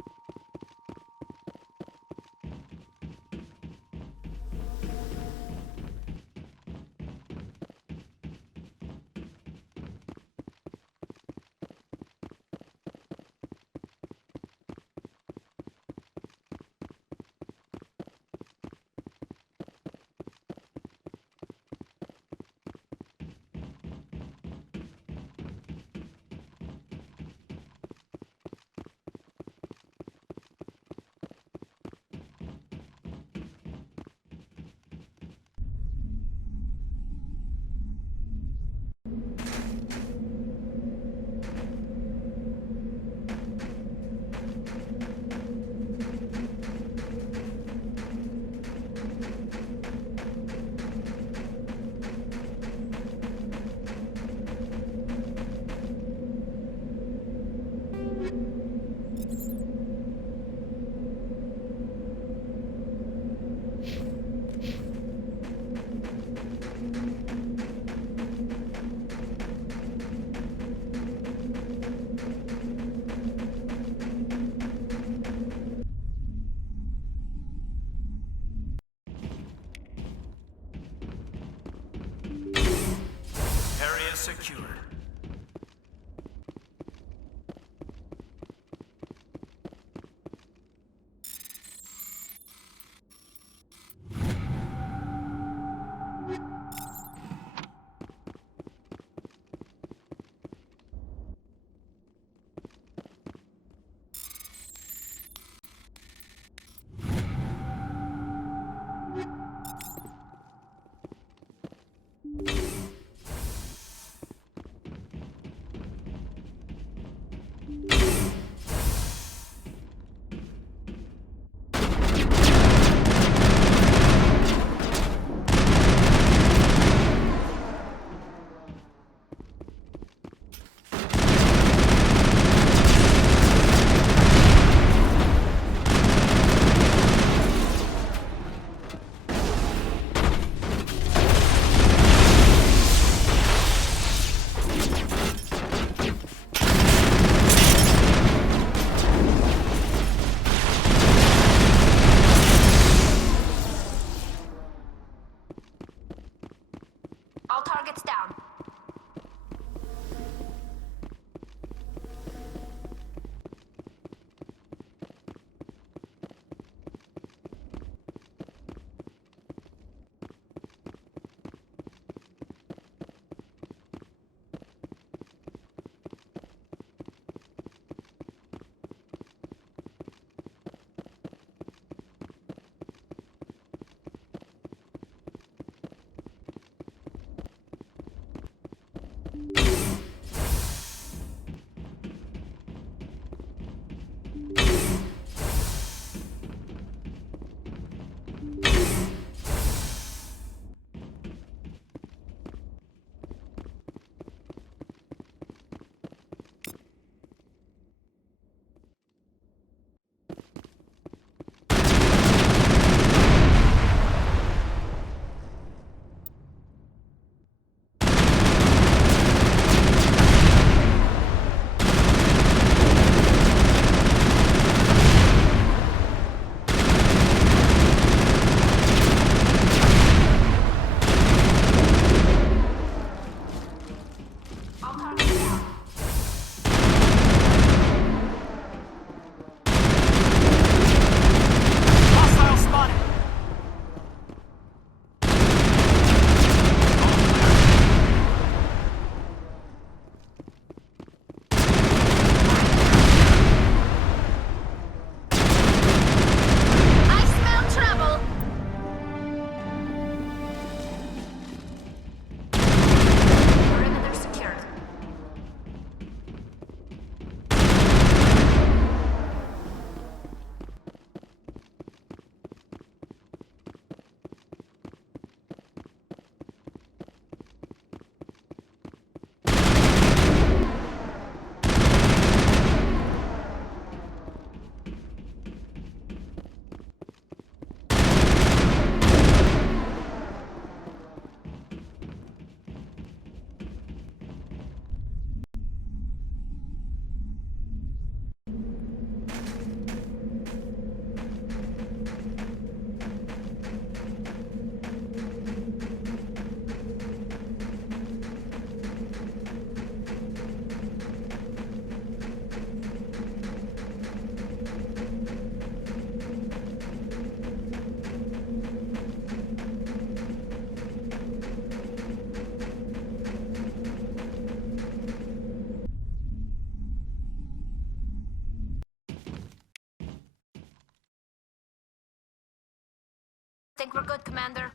secured. All targets down. Think we're good, Commander.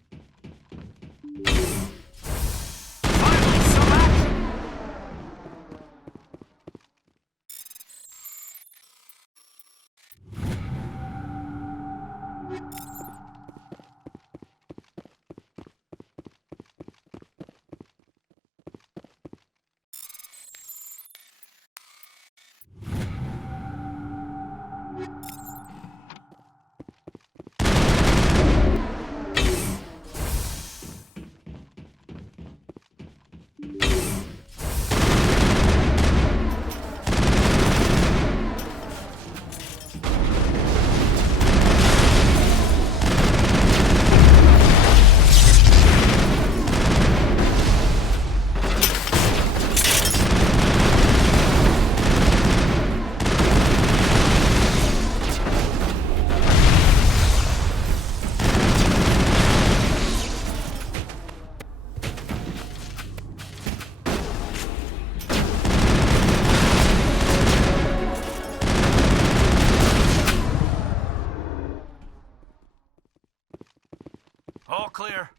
All clear.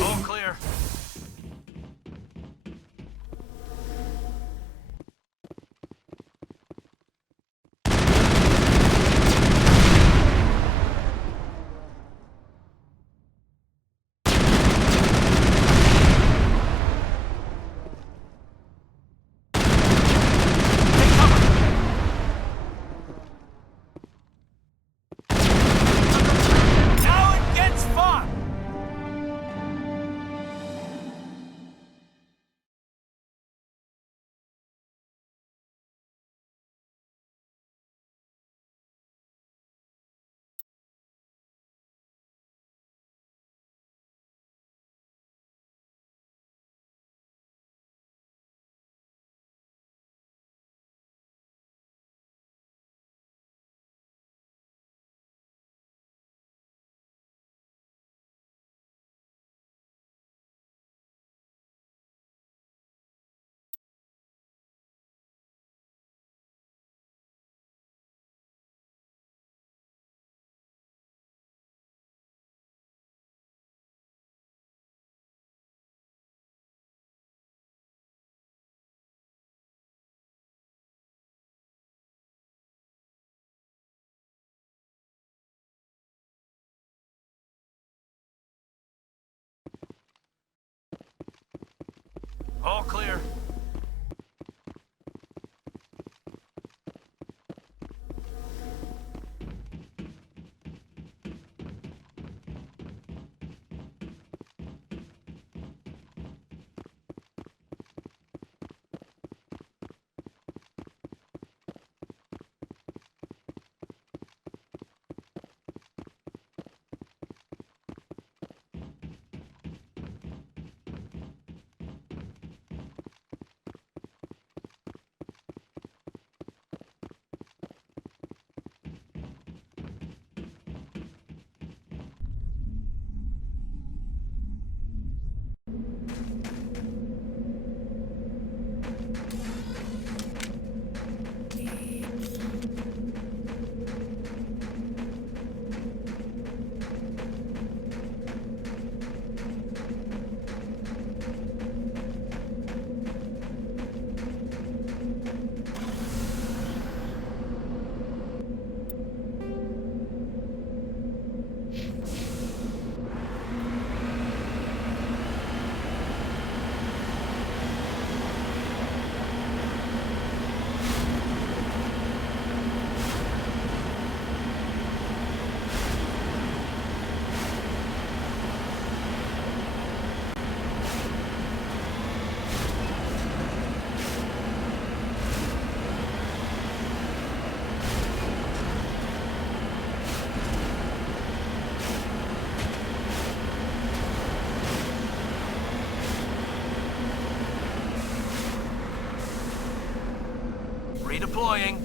All clear. Now it gets fun! All clear. Redeploying.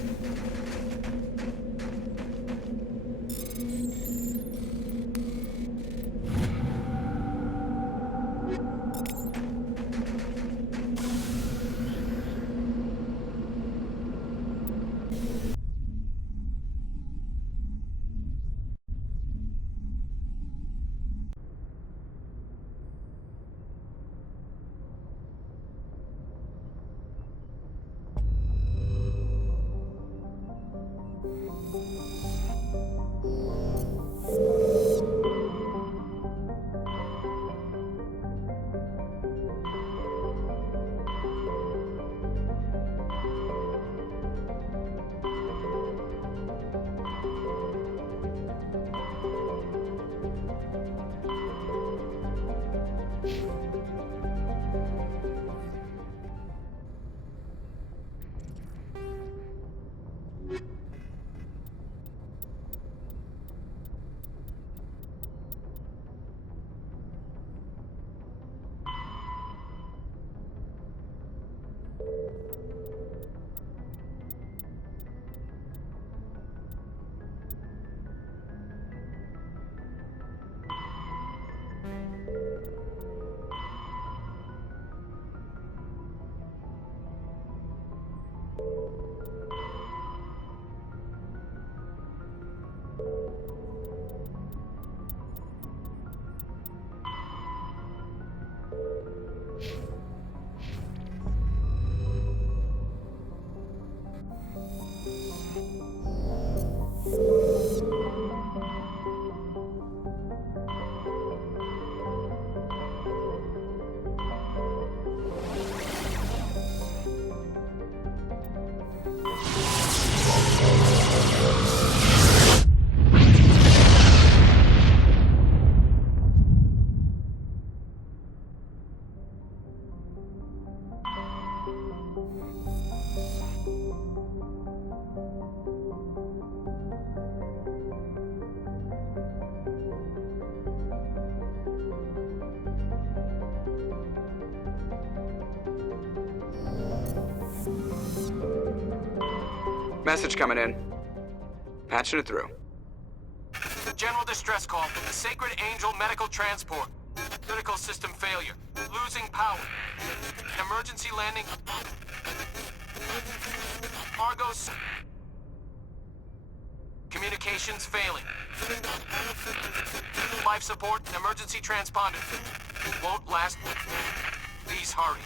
Message coming in. Patching it through. General distress call from the Sacred Angel Medical Transport. Critical system failure. Losing power. Emergency landing. Argos. Communications failing. Life support and emergency transponder. Won't last. Please hurry.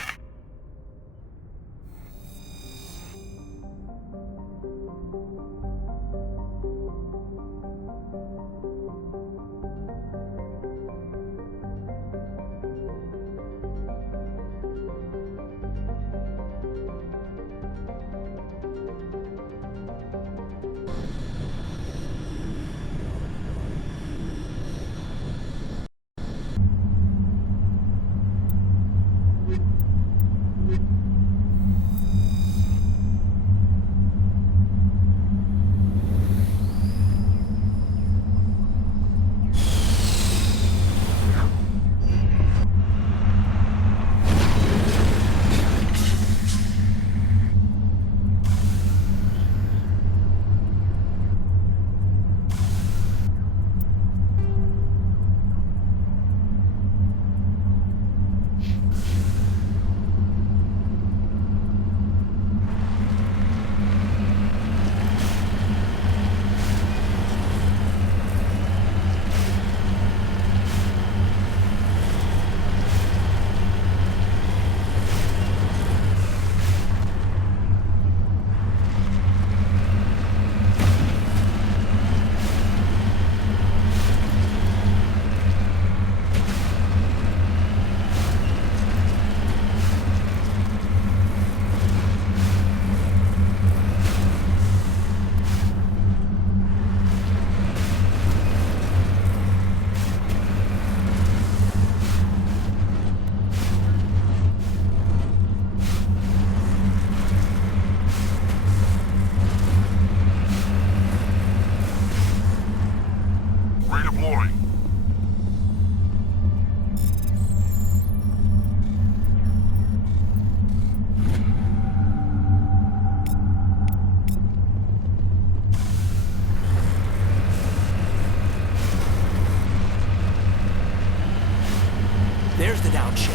There's the down ship.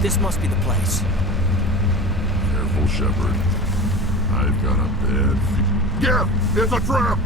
This must be the place. Careful, Shepard. I've got a bad feeling. It's a trap!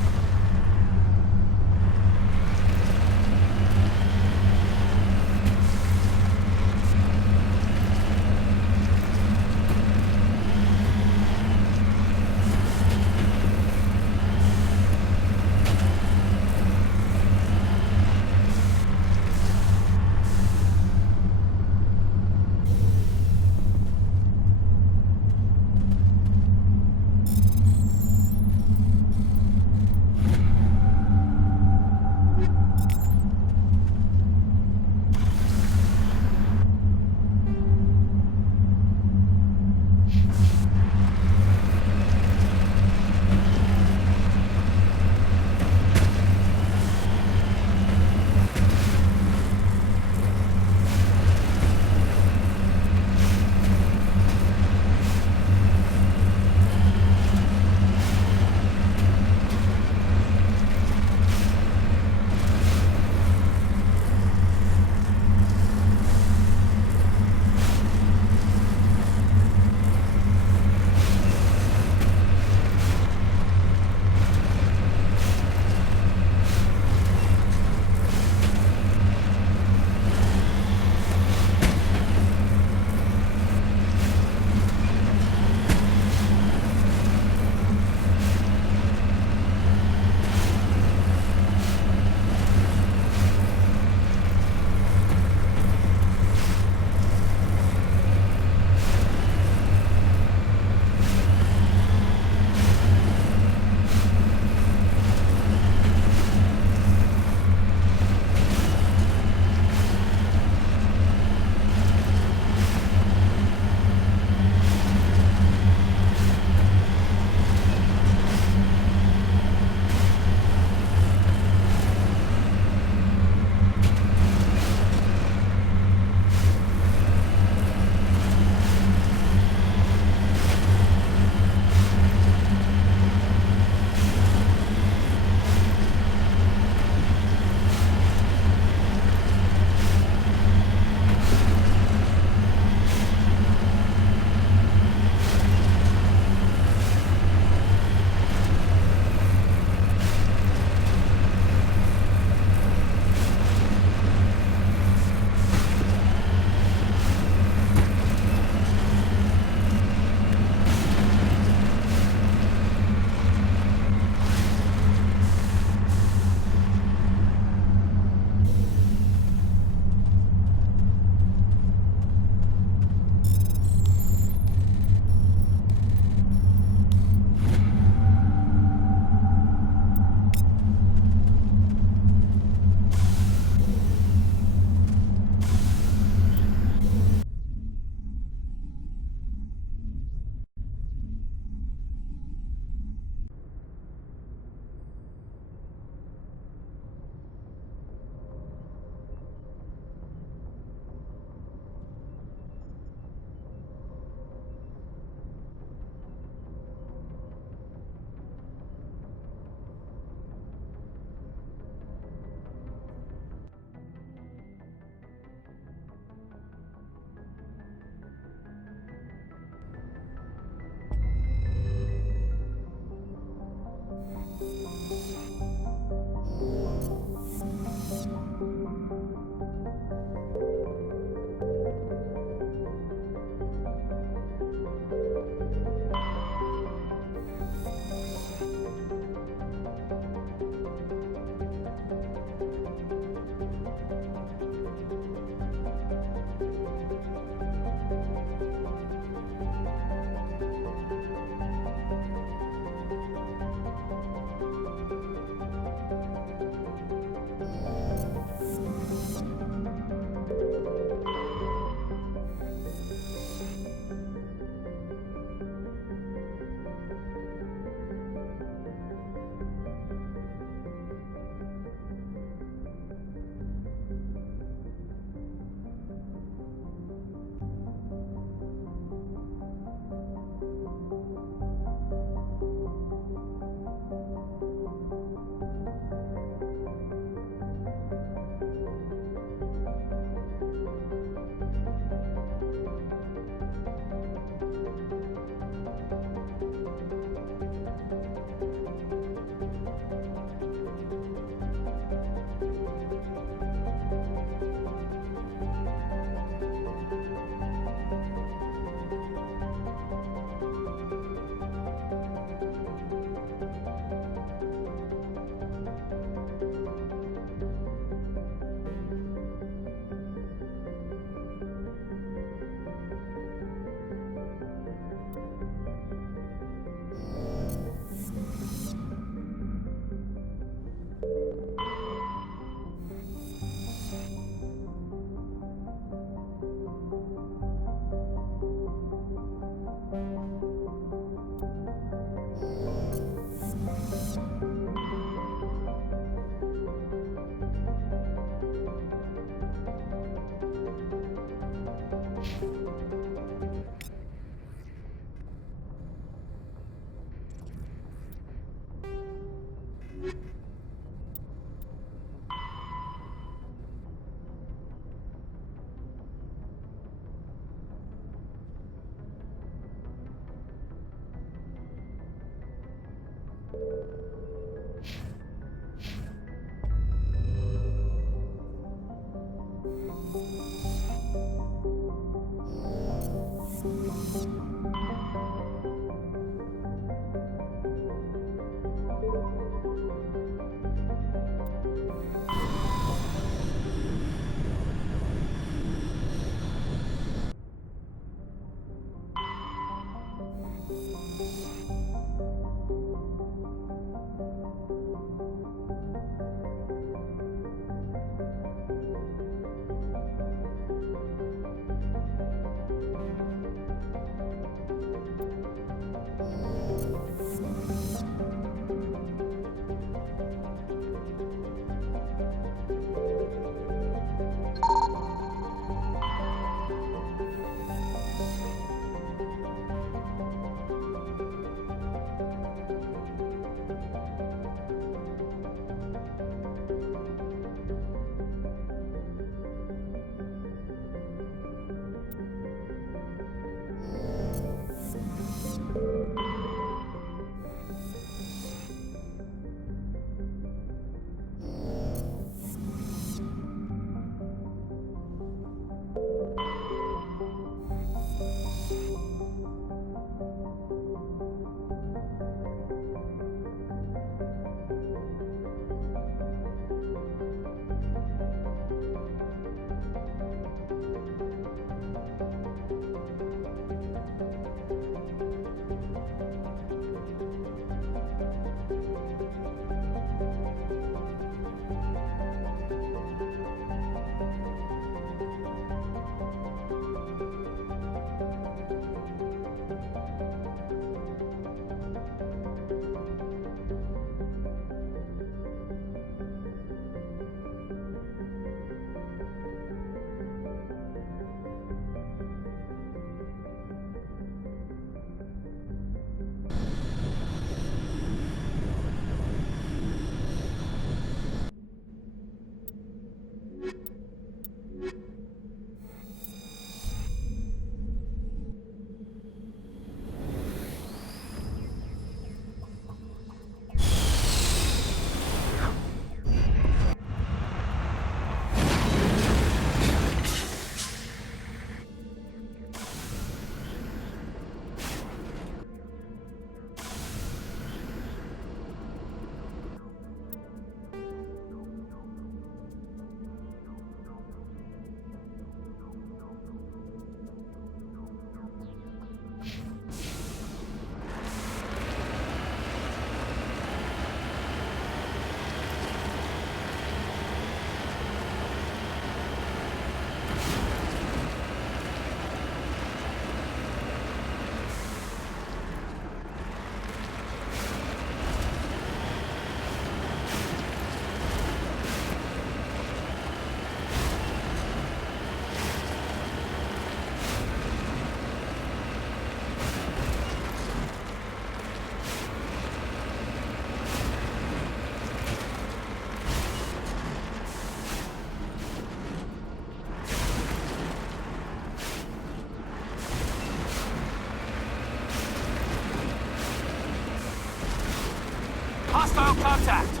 Hostile contact!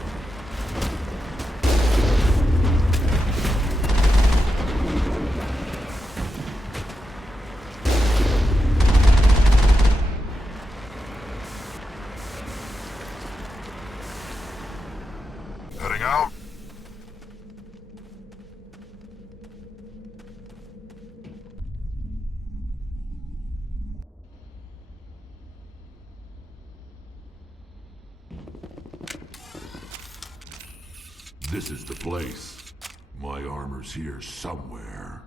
Heading out. This is the place. My armor's here somewhere.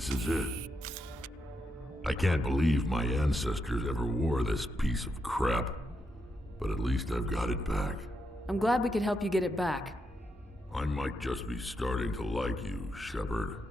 This is it. I can't believe my ancestors ever wore this piece of crap. But at least I've got it back. I'm glad we could help you get it back. I might just be starting to like you, Shepard.